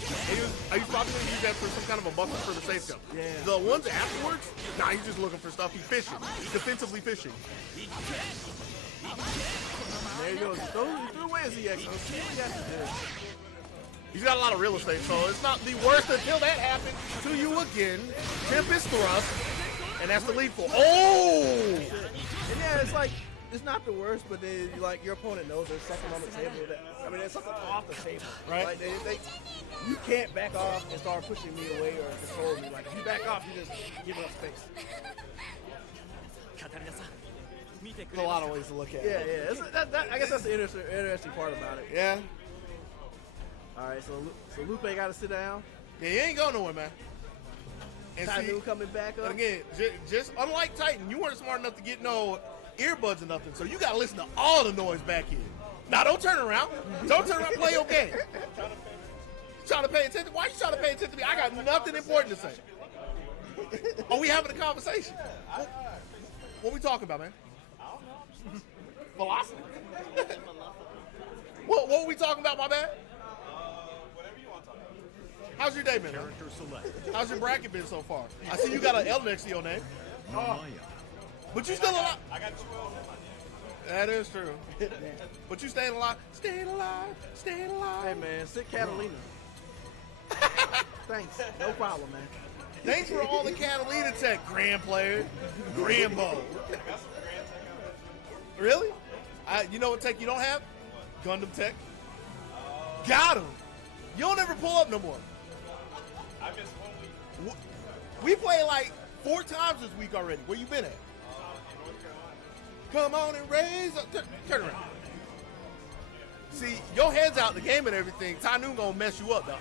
And he's probably going to use that for some kind of a buffer for the safe jump. Yeah. The ones afterwards, nah, he's just looking for stuff. He's fishing. Defensively fishing. There he goes. He threw away his EX. Let's see what he has to do. He's got a lot of real estate, so it's not the worst until that happens to you again. Tempest thrust, and that's the lethal. Oh! And yeah, it's like, it's not the worst, but then like your opponent knows there's something on the table that, I mean, there's something off the table. Right. Like you can't back off and start pushing me away or control me. Like if you back off, you just give up space. There's a lot of ways to look at Yeah, it. yeah. I guess that's the interesting part about it. Yeah. All right, so Lupe got to sit down. Yeah, you ain't going nowhere, man. And Tainu coming back up. Again, just unlike Titan, you weren't smart enough to get no earbuds or nothing, so you got to listen to all the noise back here. Now, don't turn around. Don't turn around. Play your game. Trying to pay attention? Why you trying to pay attention to me? I got nothing important to say. Are we having a conversation? What we talking about, man? Philosophy. What were we talking about, my bad? How's your day been, man? How's your bracket been so far? I see you got an L next to your name. Oh. But you still alive. I got 12 on my name. That is true. But you staying alive. Staying alive. Staying alive. Hey, man, sit Catalina. Thanks. No problem, man. Thanks for all the Catalina tech, Grand player. Granblue. Really? You know what tech you don't have? Gundam tech. Got him. You don't ever pull up no more. I missed 1 week. We played like 4 times this week already. Where you been at? Come on and raise up. Turn around. See, your head's out the game and everything. Tainu gonna mess you up, though.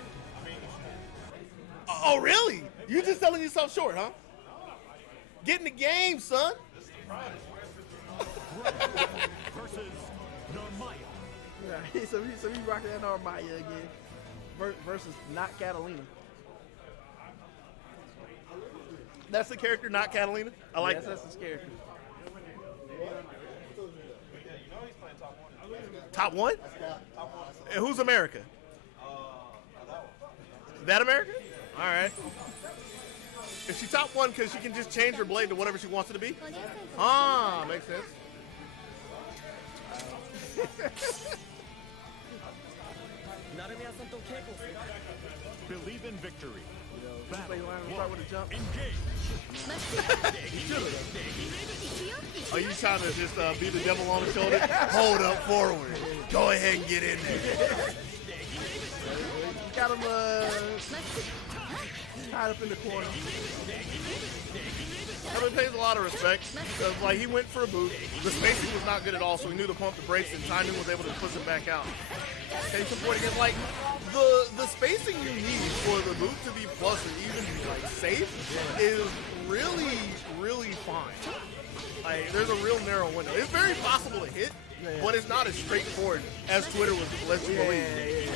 Oh, really? You just selling yourself short, huh? Get in the game, son. Versus Narmaya. Yeah, so he rocking that Narmaya again versus not Catalina. That's the character, not Catalina. I like Yes, that. that's his character. Top 1? And who's America? That America? All right. Is she top 1 because she can just change her blade to whatever she wants it to be? Ah, makes sense. Believe in victory. Lupe learning to start with a jump. Engage. Are you trying to just be the devil on the shoulder? Hold up forward. Go ahead and get in there. Got him tied up in the corner. Kevin pays a lot of respect because, like, he went for a boot. The spacing was not good at all, so he knew to pump the brakes, and Tainu was able to push him back out. Can you support against, like, the spacing you need for the boot to be plus or even like safe is really, really fine. Like, there's a real narrow window. It's very possible to hit, but it's not as straightforward as Twitter would let you believe.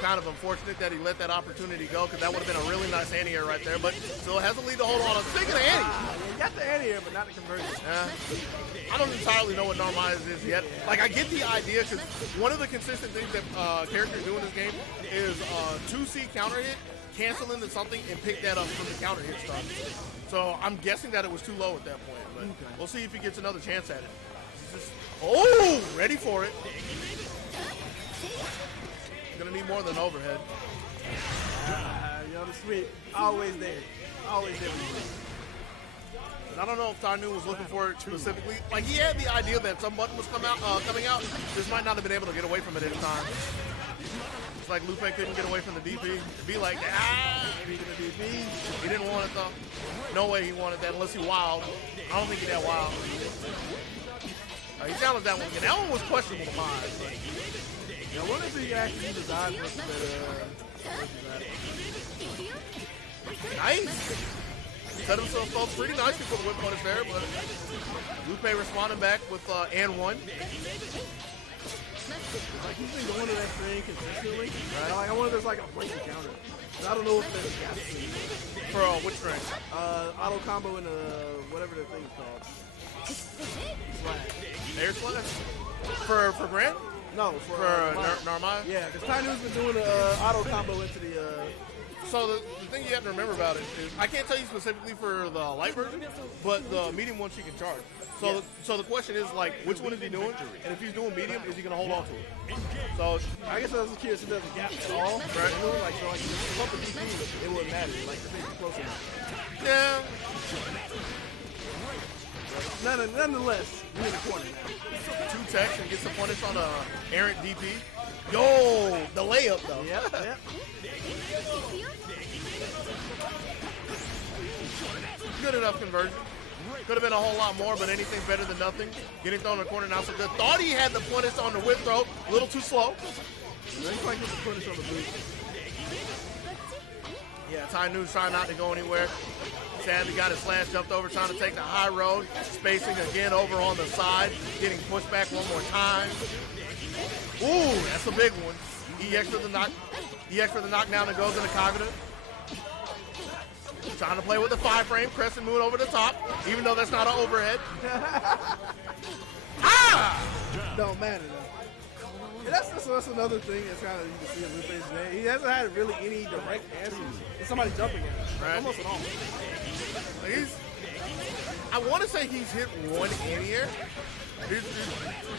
Kind of unfortunate that he let that opportunity go because that would have been a really nice anti-air right there, but still has a lead to hold on. Speaking of anti, You got the anti-air, but not the conversion. I don't entirely know what Narmaya is yet. Like, I get the idea because one of the consistent things that characters do in this game is 2C counter hit, cancel into something, and pick that up from the counter hit stuff. So I'm guessing that it was too low at that point, but we'll see if he gets another chance at it. Oh, ready for it. Gonna need more than overhead. The sweep, always there. Always there. And I don't know if Tainu was looking for it specifically. Like, he had the idea that some button was coming out. Just might not have been able to get away from it in time. It's like Lupe couldn't get away from the DP. It'd be like, speaking of DP, he didn't want it though. No way he wanted that unless he wild. I don't think he that wild. He challenged that one again. That one was questionable to mine. But I wonder if he actually used his eyes versus nice. Set himself up pretty nicely for the whip punish there, but Lupe responding back with and one. Like he's been going to that string consistently. Right? Like I wonder if there's like a breaking counter. I don't know if there's a gap For which string? auto combo in whatever the thing is called. Slash. Air slash? For Grant? No, for Narmaya? Yeah, because Tainu's been doing the auto combo into the. So the thing you have to remember about it is, I can't tell you specifically for the light version, but the medium one she can charge. So, so the question is like, which one is he doing? And if he's doing medium, is he gonna hold on to it? So I guess I was curious if there's a gap at all. Right? You know, like so, like if you bump the DP, it wouldn't matter. Like the thing's close enough. yeah. Nonetheless, we're in the corner now. Two techs and gets the punish on a errant DP. Yo, the layup though. Yep. Good enough conversion. Could have been a whole lot more, but anything better than nothing. Getting thrown in the corner now so good. Thought he had the punish on the whip throw. A little too slow. Looks like it's a punish on the boot. Yeah, Tainu's trying not to go anywhere. Sadly got his slash jumped over, trying to take the high road. Spacing again over on the side. Getting pushed back one more time. Ooh, that's a big one. EX for the knockdown that goes into Kagura. Trying to play with the 5-frame, crescent moon over the top, even though that's not an overhead. Don't matter though. And that's another thing that's kind of you can see in Lupe's today. He hasn't had really any direct answers to somebody jumping at him. Right. Almost at all. I want to say he's hit one anti-air. You're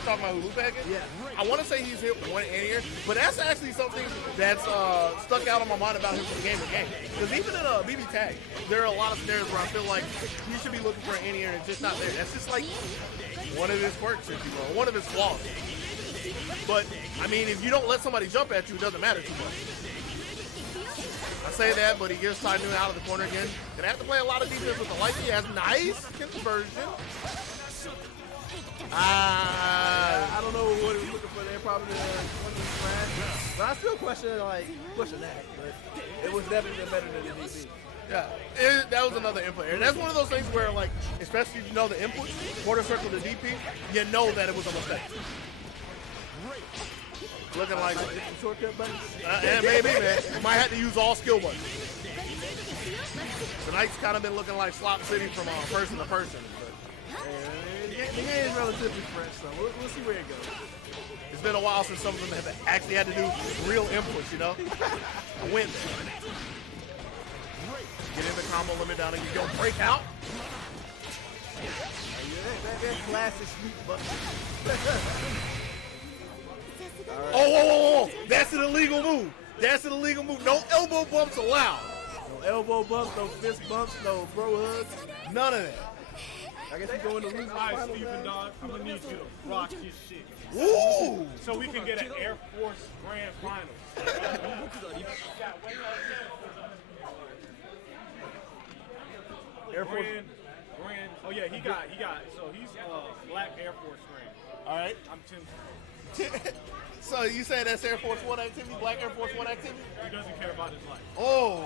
talking about Lupe again? Yeah. I want to say he's hit one anti-air, but that's actually something that's stuck out on my mind about him from game to game. Because even in a BB tag, there are a lot of scenarios where I feel like he should be looking for an anti-air and it's just not there. That's just like one of his quirks, if you will, one of his flaws. But, I mean, if you don't let somebody jump at you, it doesn't matter too much. I say that, but he gives Tainu out of the corner again. Gonna have to play a lot of defense with the light. He has nice conversion. I don't know what he was looking for there. Probably the smash. But I still question that. But it was definitely better than the DC. Yeah, that was another input. And that's one of those things where, like, especially if you know the input, quarter circle to DP, you know that it was a mistake. Looking like shortcut buttons. And maybe, man, might have to use all skill buttons. Tonight's kind of been looking like Slop City from person to person. But the game is relatively fresh, so we'll see where it goes. It's been a while since some of them have actually had to do real inputs, you know? A win there. Get in the combo limit down and you go Breakout. That classic sweet button. Right. Oh, that's an illegal move. That's an illegal move. No elbow bumps allowed. No elbow bumps, no fist bumps, no bro hugs. None of that. I guess we're going to lose. All right, Stephen Dog, I'm going to need you to rock this shit. Ooh! So we can get an Air Force Grand Final. Air Force. Grand. Oh, yeah, he got, so he's black Air Force Grand. All right. I'm Tim. So you say that's Air Force One activity, black Air Force One activity? He doesn't care about his life. Oh.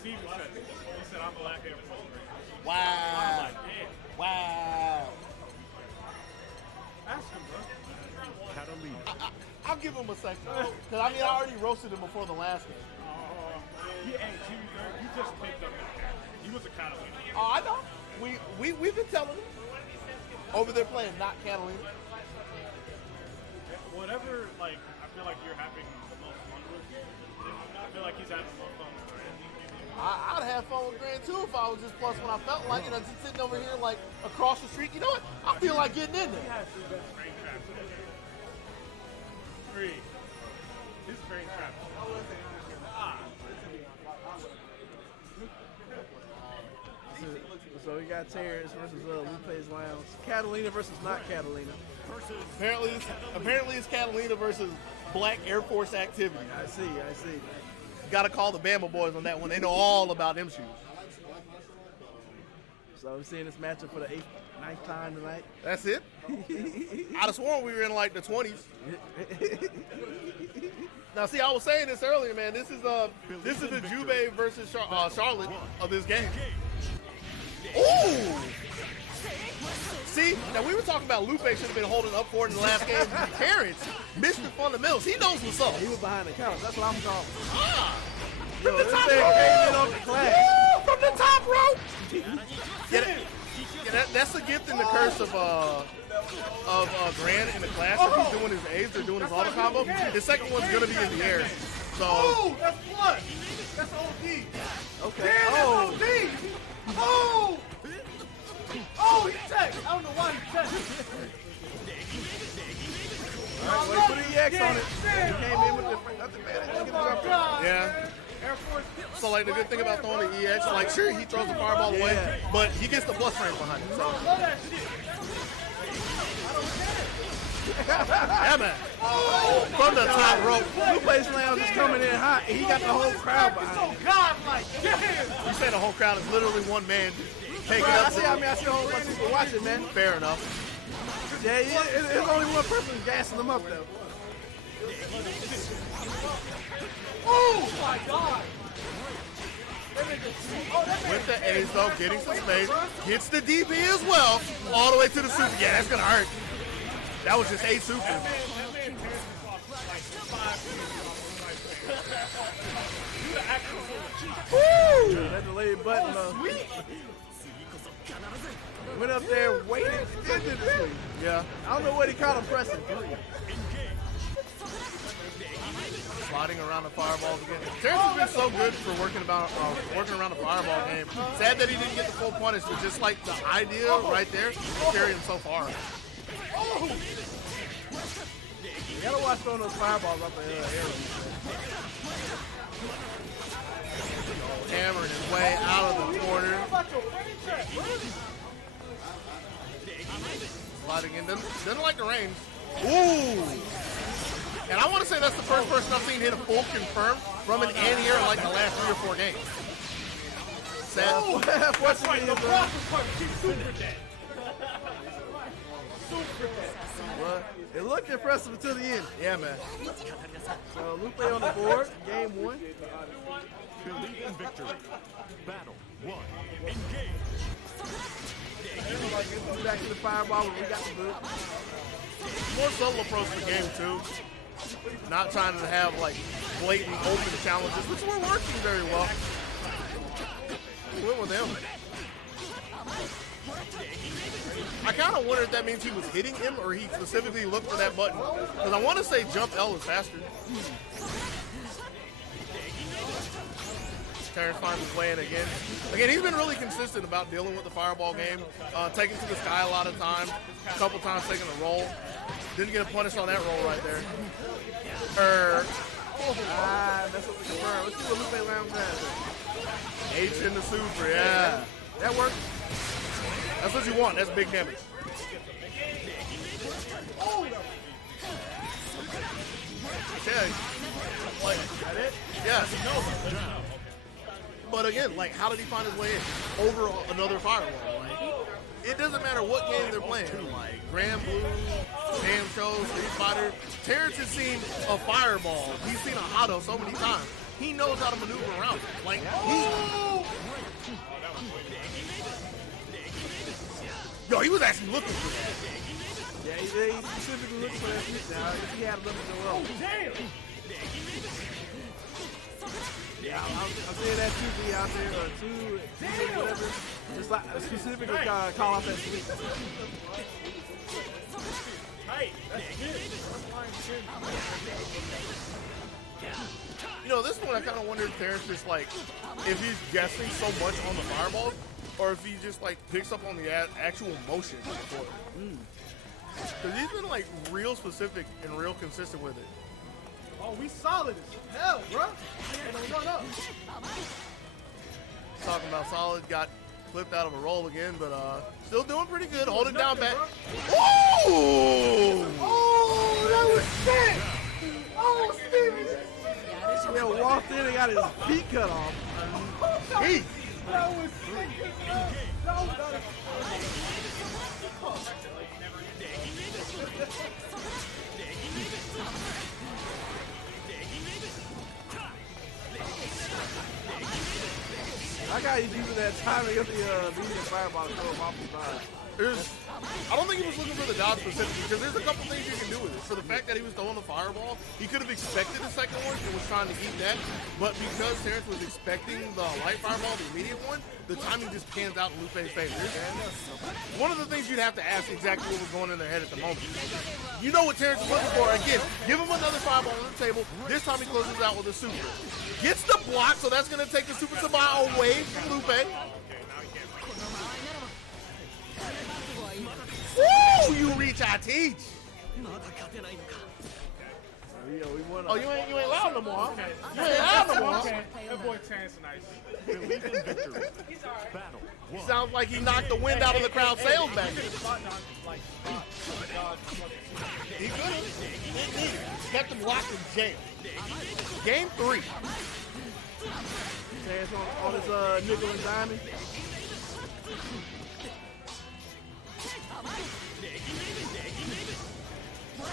Steven said it. He said, I'm black Air Force Grand. Wow. I'm like, damn. Wow. Ask him, bro. I'll give him a second. Because, I mean, I already roasted him before the last game. You just picked up that cat. He was a Catalina. Oh, I know. We've been telling him. Over there playing not Catalina. Whatever, like, I feel like you're having the most fun with. I feel like he's having more fun with Grant. I'd have fun with Grant too if I was just plus when I felt like it. Just sitting over here like across the street. You know what? I feel like getting in there. He has three best train traps. Three. His train traps. So we got Terrence versus Lupe's Lounge. Catalina versus not Catalina. Apparently it's Catalina versus Black Air Force activity. I see. Got to call the Bama boys on that one. They know all about them shoes. So we're seeing this matchup for the 9th time tonight. That's it. I'd have sworn we were in like the 20s. Now, see, I was saying this earlier, man. This is the Juve versus Charlotte of this game. Ooh! See, now we were talking about Lupe should have been holding up for it in the last game. Terrence, Mr. Fundamentals, he knows what's up. He was behind the counter. That's what I'm talking. From the top came in rope. off the class. From the top rope. That's the gift and the curse of Grant in the class. If he's doing his A's or doing his auto combo, his second one's gonna be in the air. So. Oh, that's blood. That's OD. Okay. Damn, that's OD. Oh. Oh, he checked. I don't know why he checked. All right, well, he put an EX on it. He came in with the advantage. Oh my God. Yeah. Air Force. So like the good thing about throwing the EX, like sure he throws the fireball away, but he gets the plus frame behind it. So. Love that shit. Yeah, man. Oh, from the top rope. Lupe Slam is coming in hot. And he got the whole crowd behind him. So godlike. Damn. You say the whole crowd is literally one man taking Bro, up. I see a whole bunch of people watching, man. Fair enough. Yeah, it's only one person gassing them up, though. Oh my God. With the A's though, getting some space, gets the DB as well, all the way to the super. Yeah, that's gonna hurt. That was just A super. Woo! That delayed button, went up there, waited, and did the sweep. Yeah. I don't know what he caught him pressing. Sliding around the fireballs again. Terrence has been so good for working around the fireball game. Sad that he didn't get the full punish, but just like the idea right there, carried him so far. You gotta watch throwing those fireballs up in the air. Hammering his way out of the corner. Sliding in. Doesn't like the range. Ooh! And I want to say that's the first person I've seen hit a full confirm from an in here in like the last 3 or 4 games. Sad. What's Right, the block was part. She's super dead. Well, it looked impressive until the end. Yeah, man. So Lupe on the board, game 1. Believe in victory. Battle 1. Engage. Back to the fireball when we got the boot. More subtle approach to game 2. Not trying to have like blatant open challenges, which were working very well. Went with him. I kind of wonder if that means he was hitting him or he specifically looked for that button. Because I want to say jump L is faster. Terrence finds his way in again. Again, he's been really consistent about dealing with the fireball game. Taking to the sky a lot of times. A couple times taking a roll. Didn't get a punish on that roll right there. That's what we confirmed. Let's see what Lupe Lamb has. H in the super, yeah. That works. That's what you want. That's big damage. Okay. Like, That it? yeah. But again, like, how did he find his way in? Over another firewall. Like, it doesn't matter what game they're playing. Like, Granblue, Sam Show, Street Fighter. Terrence has seen a fireball. He's seen a Hado so many times. He knows how to maneuver around it. Like, he was actually looking for that. Yeah, he specifically looked for that shoot now. He had a little bit of roll. Yeah, I'm seeing that 2B out there, or 2, whatever. Just like specifically call out that sweep. You know, this one I kind of wonder if Terrence just like, if he's guessing so much on the fireballs, or if he just like picks up on the actual motion for it. Because he's been like real specific and real consistent with it. Oh, we solid as hell, bro. Don't run up. Talking about solid, got flipped out of a roll again, but still doing pretty good. Hold it down back. Ooh! got his feet cut off. He. I got he's using that timing of the medium fireball to throw him off the side. I don't think he was looking for the dodge specifically because there's a couple things you can do with it. For the fact that he was throwing the fireball, he could have expected the second one and was trying to eat that. But because Terrence was expecting the light fireball, the immediate one, the timing just pans out in Lupe's favor. One of the things you'd have to ask exactly what was going in their head at the moment. You know what Terrence is looking for. Again, give him another fireball on the table. This time he closes out with a super. Gets the block, so that's going to take the super Sabai away from Lupe. Woo! You reach, I teach. Oh, you ain't loud no more. Okay. You ain't loud no more. Okay, that boy Terrence nice. Believe in victory. Battle He 1. sounds like he knocked the wind out of the crowd sails back there. He could have. Kept him locked in jail. Game 3. Terrence on his nickel and diamond.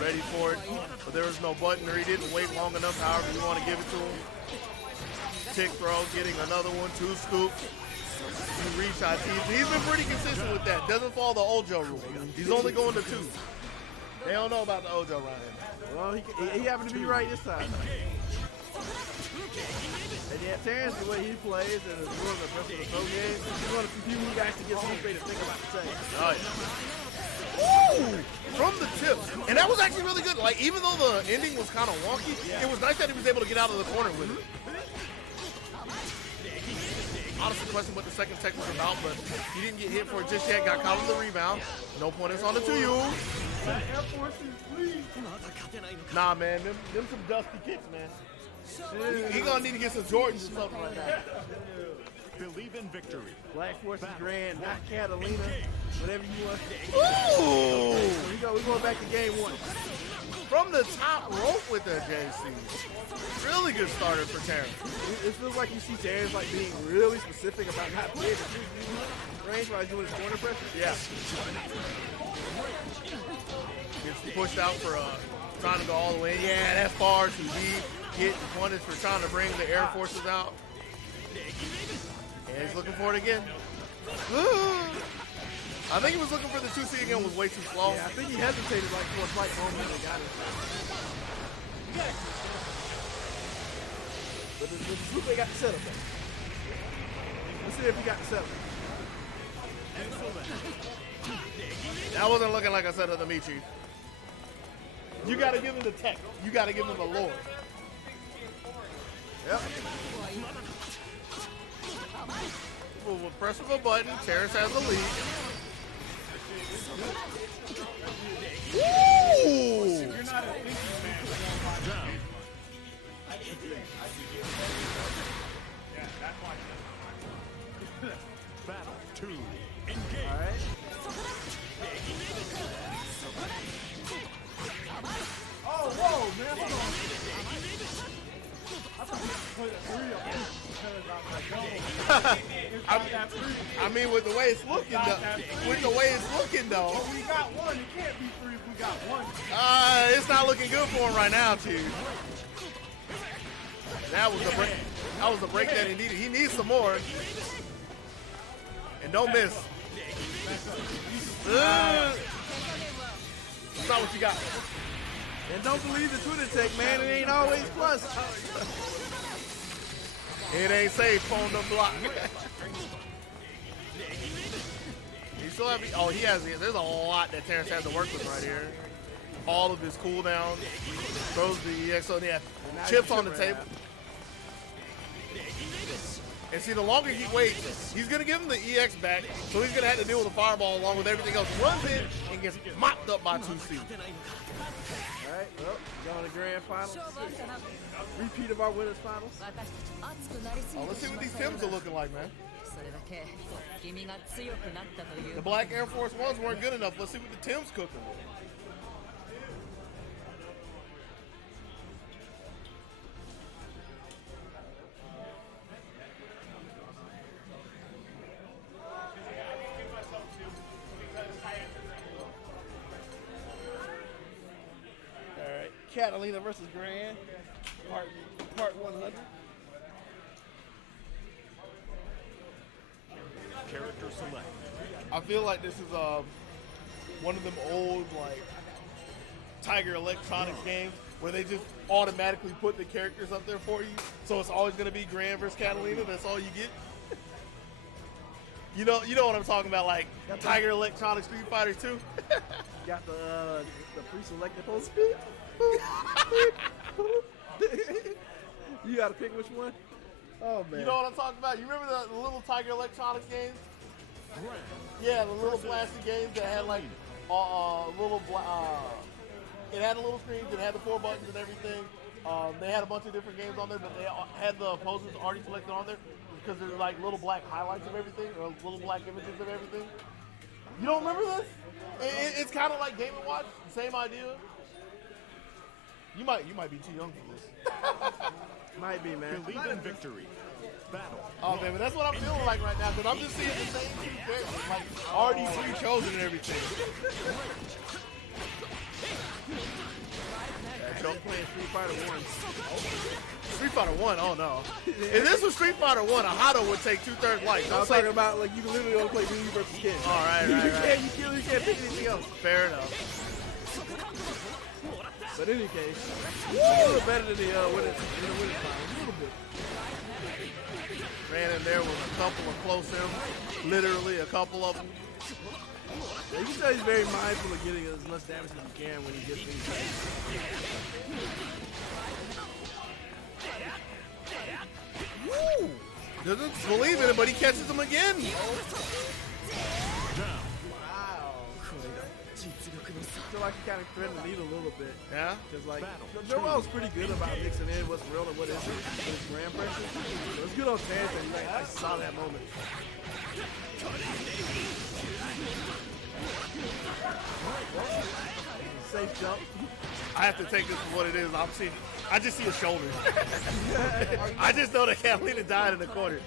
Ready for it, but there was no button or he didn't wait long enough, however you want to give it to him. Tick throw, getting another one, 2 scoops. You reach IT. He's been pretty consistent with that. Doesn't follow the Ojo rule. He's only going to 2. They don't know about the Ojo right here. Well, he happened to be right this time. And yeah, Terrence, the way he plays and is doing the rest of the pro game, he's one of the few who actually gets Lupe to think about the same. Oh, yeah. Woo! From the tip. And that was actually really good. Like, even though the ending was kind of wonky, it was nice that he was able to get out of the corner with it. Honestly, question what the second tech was about, but he didn't get hit for it just yet. Got caught on the rebound. No pointers on it to you. Nah, man. Them some dusty kicks, man. He gonna need to get some Jordans or something like that. Believe in victory. Black Forces Grand, not Catalina, whatever you want. Ooh! So we're going back to game 1. From the top rope with the JC. Really good starter for Terrence. It feels like you see Terrence like being really specific about not being able to shoot range while he's doing his corner pressure. Yeah. Gets pushed out for trying to go all the way. Yeah, that's far too deep. Getting punished for trying to bring the Air Forces out. And he's looking for it again. I think he was looking for the 2C again, was way too slow. Yeah, I think he hesitated like for a slight moment and got it. But the Lupe got the setup though. Let's see if he got the setup. That wasn't looking like I said it to me, Chief. You got to give him the tech. You got to give him the lore. Yep. With press of a button, Terrence has the lead. Woo! If you're not a thinking man, yeah, that's why. Battle 2. Engage. All right. Oh, whoa, man, hold on. I thought you put a 3 up there because I was like, no. It's not that 3. I mean, with the way it's looking, though. With the way it's looking, though. Well, we got 1. It can't be 3 if we got 1. It's not looking good for him right now, Chief. That was the break. That was the break that he needed. He needs some more. And don't miss. That's not what you got. And don't believe the Twitter tech, man. It ain't always plus. It ain't safe on the block. He still have. Oh, he has. There's a lot that Terrence has to work with right here. All of his cooldowns. Throws the EX on the chips on the table. And see, the longer he waits, he's going to give him the EX back, so he's going to have to deal with the fireball along with everything else. Runs in and gets mopped up by 2C. All right, well, going to grand finals. Repeat of our winners finals. Oh, let's see what these Tims are looking like, man. The black Air Force Ones weren't good enough. Let's see what the Tims cooking with. Catalina versus Grand, part 100. Character select. I feel like this is one of them old like Tiger Electronics games where they just automatically put the characters up there for you, so it's always gonna be Grand versus Catalina. That's all you get. You know what I'm talking about, like Tiger Electronics Street Fighter 2. Got the pre-selected post speed. You gotta pick which one. Oh man. You know what I'm talking about? You remember the little Tiger Electronics games? Yeah, the little plastic games that had like it had a little screen, it had the 4 buttons and everything. They had a bunch of different games on there, but they had the poses already selected on there because there's like little black highlights of everything or little black images of everything. You don't remember this? It's kind of like Game & Watch, same idea. You might be too young for this. Might be, man. Believe in victory. Battle. Oh man, but that's what I'm feeling like right now because I'm just seeing the same 2 characters, like already pre-chosen and everything. Joe playing Street Fighter 1. Street Fighter 1, oh no. If this was Street Fighter 1, a Hado would take 2/3 life. I was talking about like you can literally only play Ryu versus Ken. All right. You can't pick anything else. Fair enough. But in any case, it's a little better than the winning final. A little bit. Ran in there with a couple of close hits, literally a couple of them. Yeah, you can tell he's very mindful of getting as much damage as he can when he gets things. Woo! Doesn't believe in it, but he catches him again. I feel like he kind of threaded the needle a little bit. Yeah? Because, like, Joel's pretty good about mixing in what's real and what isn't with his grand person. So it's good on Terrence that he I saw that moment. Safe jump. I have to take this for what it is. I just see a shoulder. I just know that Catalina died in the corner.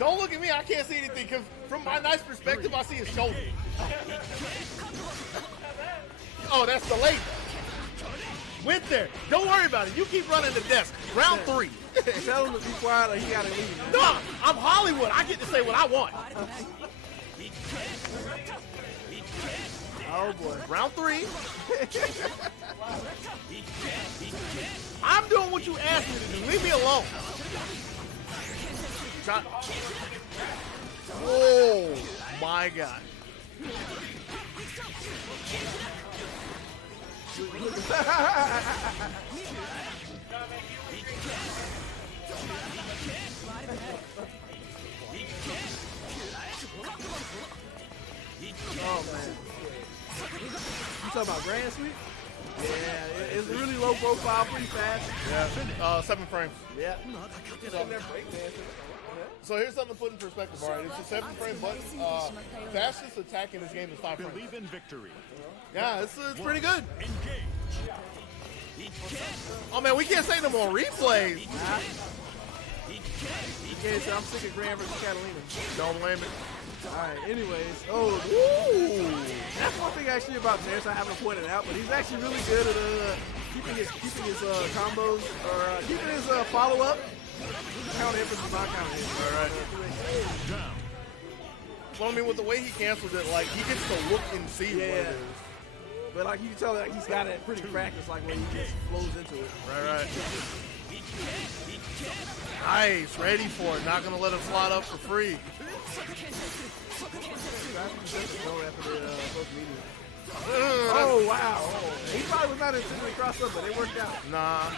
Don't look at me. I can't see anything because from my nice perspective, I see his shoulder. Oh, that's delayed. Went there. Don't worry about it. You keep running the desk. Round 3. Tell him to be quiet or he got to leave. No, I'm Hollywood. I get to say what I want. Oh, boy. Round 3. I'm doing what you asked me to do. Leave me alone. Oh, my God. Oh, man. You talking about Grand Sweep? Yeah, it's really low profile, pretty fast. Yeah, 7 frames. Yeah. Just in there breakdancing. So here's something to put in perspective, all right? It's a 7-frame button. Fastest attack in this game is 5 frames. Believe in victory. Yeah, it's pretty good. Oh, man, we can't say no more replays. Okay, so I'm sick of Grand versus Catalina. Don't blame it. Alright, anyways. Oh, that's one thing actually about Terrence I haven't pointed out, but he's actually really good at keeping his combos, or keeping his follow-up. Counter hit versus non-counter hit. Alright. Well, I mean, with the way he canceled it, like, he gets to look and see what it is. But, like, you can tell that he's got it pretty practiced, like, when he just flows into it. Right. Nice, ready for it. Not going to let him slide up for free. Oh, wow. He probably was not intending to cross up, but it worked out. Nah.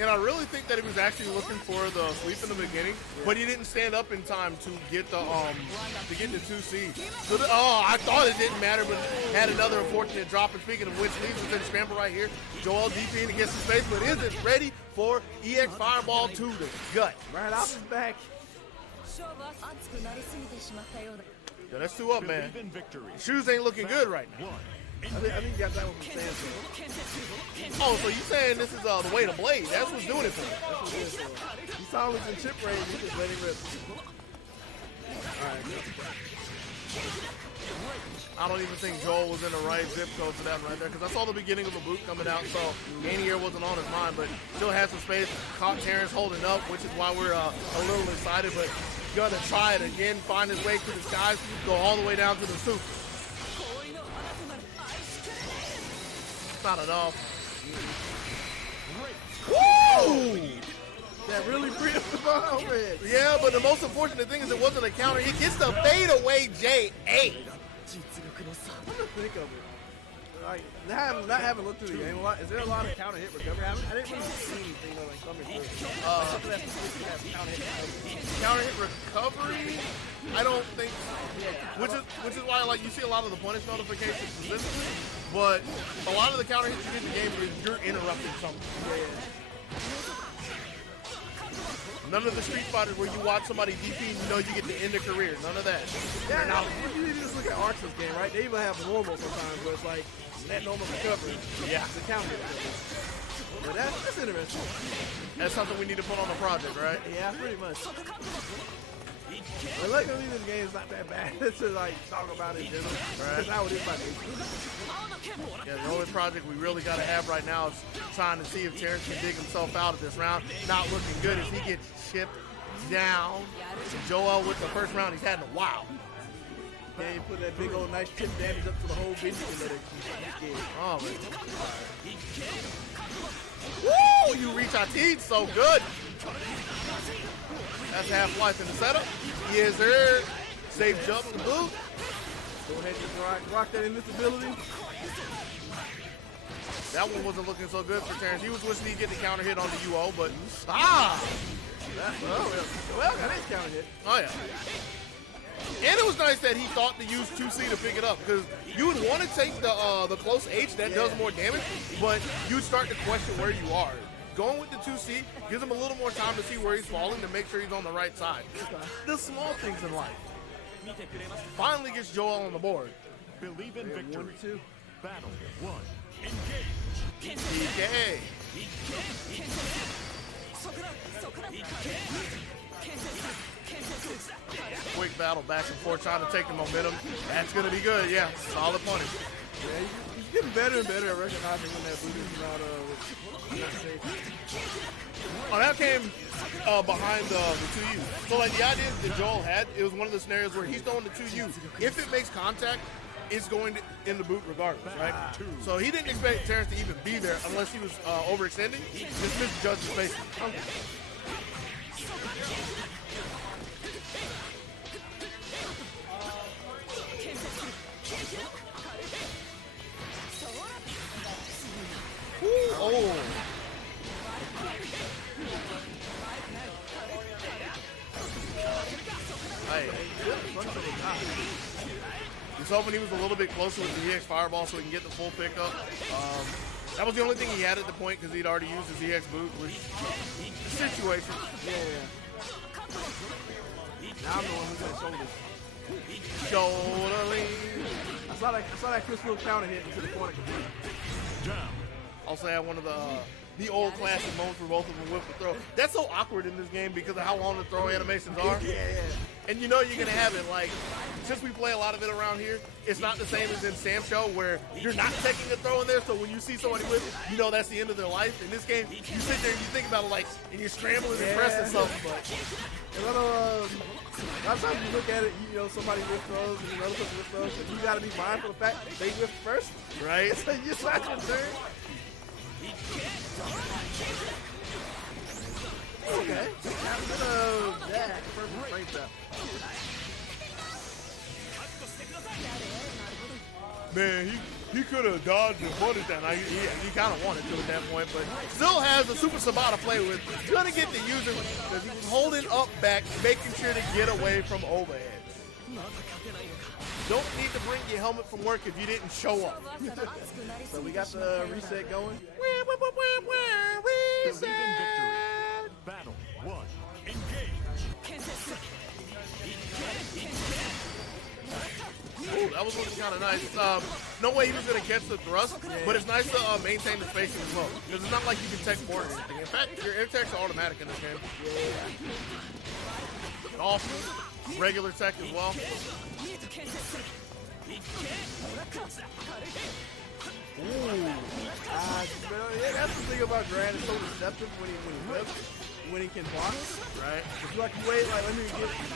And I really think that he was actually looking for the sweep in the beginning, but he didn't stand up in time to get the 2C. So I thought it didn't matter, but had another unfortunate drop. And speaking of which, leaves within scramble right here. Joel DPing against his face, but isn't ready for EX Fireball 2 to gut. Right off his back. Yeah, that's 2 up, man. Believe in victory. Shoes ain't looking good right now. I think you got that one from Samson. Oh, so you saying this is the way to blade? That's what's doing it for him. That's what it is. He saw him in chip range. He just let him rip. All right. I don't even think Joel was in the right zip code for that right there, because I saw the beginning of the boot coming out, so Ganier wasn't on his mind, but still had some space. Caught Terrence holding up, which is why we're a little excited, but gonna try it again, find his way to the skies, go all the way down to the soup. Not enough. Woo! That really freed up the ball overhead. Yeah, but the most unfortunate thing is it wasn't a counter. He gets the fadeaway J8. What do you think of it? Like, not having looked through the game a lot, is there a lot of counter hit recovery? I didn't really see anything like coming through. Something that's specific has counter hit recovery. Counter hit recovery? I don't think so. Yeah. Which is why like you see a lot of the punish notifications specifically, but a lot of the counter hits you get in the game is you're interrupting something. Yeah. None of the Street Fighters where you watch somebody DP and you know you get to end a career. None of that. Yeah, now, you just look at Arx's game, right? They even have normal sometimes where it's like that normal recovery. Yeah. The counter recovery. But that's interesting. That's something we need to put on the project, right? Yeah, pretty much. But luckily this game is not that bad to like talk about in general. That's how it is by nature. Yeah, the only project we really got to have right now is trying to see if Terrence can dig himself out of this round. Not looking good as he gets chipped down. Joel with the first round he's had in a while. Yeah, you put that big old nice chip damage up to the whole bench and let it keep scared. Oh, man. Woo! You reach our teeth so good. That's half-life in the setup. Yes, sir. Safe jump to boot. Go ahead and just rock that invincibility. That one wasn't looking so good for Terrence. He was wishing he'd get the counter hit on the UO, but Well, that is counter hit. Oh, yeah. And it was nice that he thought to use 2C to pick it up, because you would want to take the close H that does more damage, but you'd start to question where you are. Going with the 2C gives him a little more time to see where he's falling to make sure he's on the right side. The small things in life. Finally gets Joel on the board. Believe in victory. 1-2. Battle 1. Engage. DK. Quick battle back and forth trying to take the momentum. That's going to be good, yeah. Solid punish. Yeah, he's getting better and better at recognizing when that boot is not safe. Oh, that came behind the 2U. So, like, the idea that Joel had, it was one of the scenarios where he's throwing the 2U. If it makes contact, it's going in the boot regardless, right? So he didn't expect Terrence to even be there unless he was overextending. Just misjudged his face. Oh. Hey. He's hoping he was a little bit closer with the EX Fireball so he can get the full pickup. That was the only thing he had at the point because he'd already used his EX boot, which situation. Yeah. Now I'm the one who's got shoulders. Shoulder lean. I saw that Chris Will counter hit into the corner. Down. I'll say I had one of the old classic moments for both of them with the throw. That's so awkward in this game because of how long the throw animations are. Yeah. And you know you're going to have it. Like, since we play a lot of it around here, it's not the same as in Sam's show where you're not taking a throw in there, so when you see somebody with it, you know that's the end of their life. In this game, you sit there and you think about it like, and you're scrambling and pressing something. But A lot of times you look at it, you know, somebody whiff throws and another person whiff throws, and you got to be mindful of the fact they whiff first. right? So you just watch your turn. Okay. That perfect frame trap. Man, he could have dodged and punished that. Now, he kind of wanted to at that point, but still has a Super Sabah to play with. Gonna get to use it because he was holding up back, making sure to get away from overhead. Don't need to bring your helmet from work if you didn't show up. So we got the reset going. Believe in victory. Battle 1. Engage. Ooh, that was looking kind of nice. no way he was going to catch the thrust, but it's nice to maintain the spacing as well. Because it's not like you can tech forward or anything. In fact, your air techs are automatic in this game. Awesome. Regular tech as well. Ooh. That's the thing about Gran. It's so deceptive when he whips, when he can block. Right. It's like you wait, like let me get him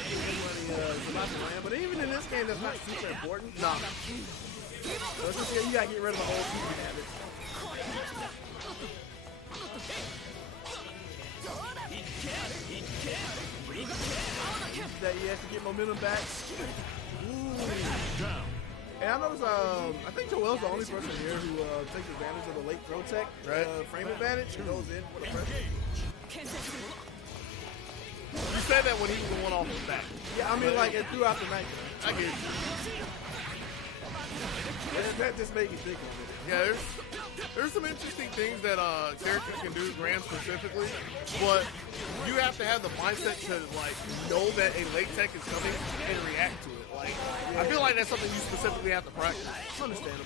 when he's about to land. But even in this game, that's not super important. Nah. So it's just, you gotta get rid of the whole super habits. That he has to get momentum back. Ooh. And I noticed, I think Joel's the only person here who takes advantage of the late throw tech, frame advantage, and goes in for the pressure. You said that when he was the one off the back. Yeah, I mean, like, throughout the night. I get you. That just made me think of it. Yeah, there's some interesting things that characters can do, Gran specifically, but you have to have the mindset to like know that a late tech is coming and react to it. Like, I feel like that's something you specifically have to practice. Understandable.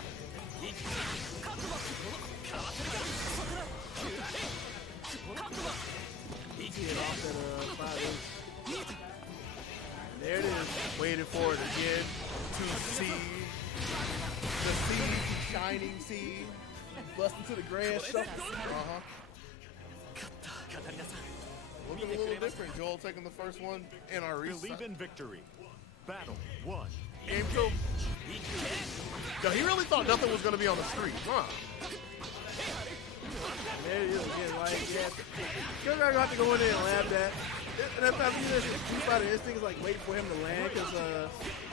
There it is. Waiting for it again to see the seed, shining seed. Bust into the grand shuffle. Looking a little different. Joel taking the first one in our Believe reset. in victory. Battle 1. Game 2. No, he really thought nothing was going to be on the street. Huh. There it is again. Like, yeah. You're going to have to go in there and lab that. And that's not this Street Fighter instinct is like waiting for him to land because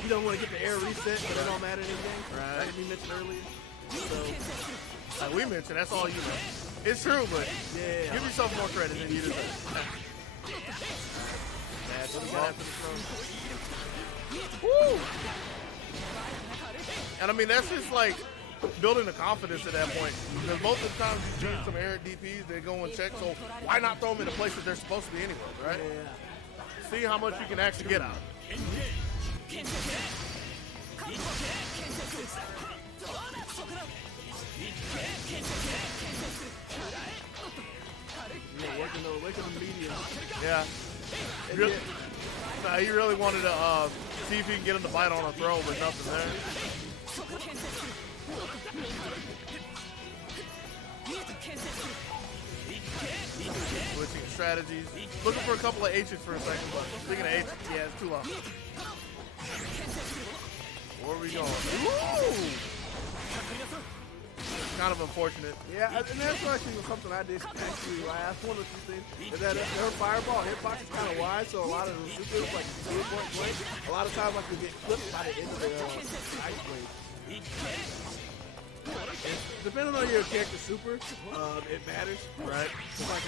you don't want to get the air reset, but it don't matter anything. Right. Like we mentioned earlier. So, Like we mentioned, that's all you know. It's true, but yeah. give yourself more credit than you deserve. That's what we got after the throw. Woo! And I mean, that's just like building the confidence at that point. Because most of the time you see some errant DPs, they go and check, so why not throw them in the places they're supposed to be anyway, right? Yeah. See how much you can actually get out of it. Yeah, working the medium. Yeah. Nah, he really wanted to see if he can get him to bite on a throw, but nothing there. Switching strategies. Looking for a couple of H's for a second, but speaking of H's, yeah, it's too long. Where are we going? Ooh! Kind of unfortunate. Yeah, and that's actually something I did actually last. One of the few things is that their fireball hitbox is kind of wide, so a lot of the supers, like the point blank, a lot of times like you get clipped by the end of the ice blade. Depending on your character super, it matters. Right. It's like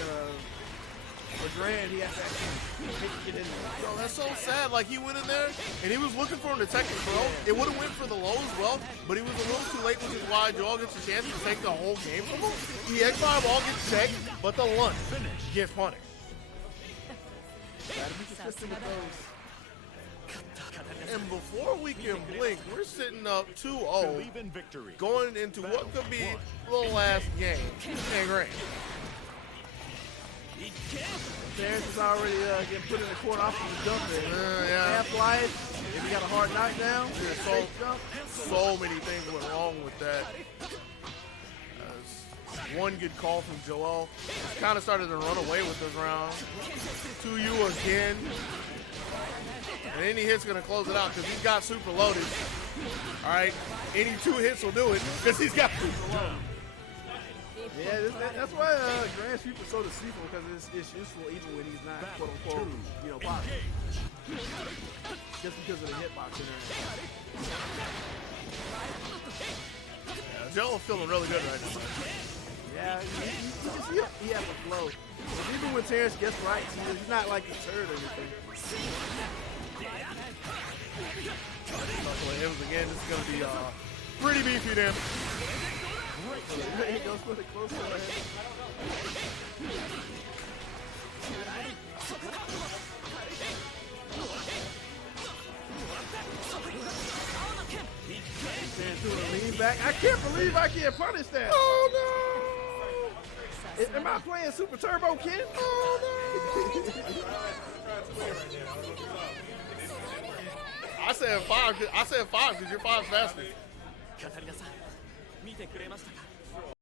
for Gran, he has to actually get in there. Yo, that's so sad. Like, he went in there, and he was looking for him to take the throw. It would have went for the low as well, but he was a little too late, which is why Joel gets a chance to take the whole game from him. The X5 ball gets checked, but the one gets punished. Gotta be consistent with those. And before we can blink, we're sitting up 2-0, Believe in victory. going into what could be the last game. And Gran. Terrence is already getting put in the corner off of the jump there. Yeah. Half life, if you got a hard knockdown, So many things went wrong with that. One good call from Joel. Kind of started to run away with this round. To you again. And any hit's going to close it out because he's got super loaded. All right. Any 2 hits will do it because he's got super loaded. Yeah, that's why Gran Sweep is so deceitful because it's useful even when he's not quote unquote, positive. Just because of the hitbox in there. Yeah, Joel's feeling really good right now. Yeah, you can see he has a flow. Even when Terrence gets right, he's not like a turd or anything. Couple of hits again. This is going to be pretty beefy then. He goes for the close line. Terrence doing a lean back. I can't believe I can't punish that. Oh no! Am I playing Super Turbo Ken? Oh I said 5. I said 5 because you're 5 faster.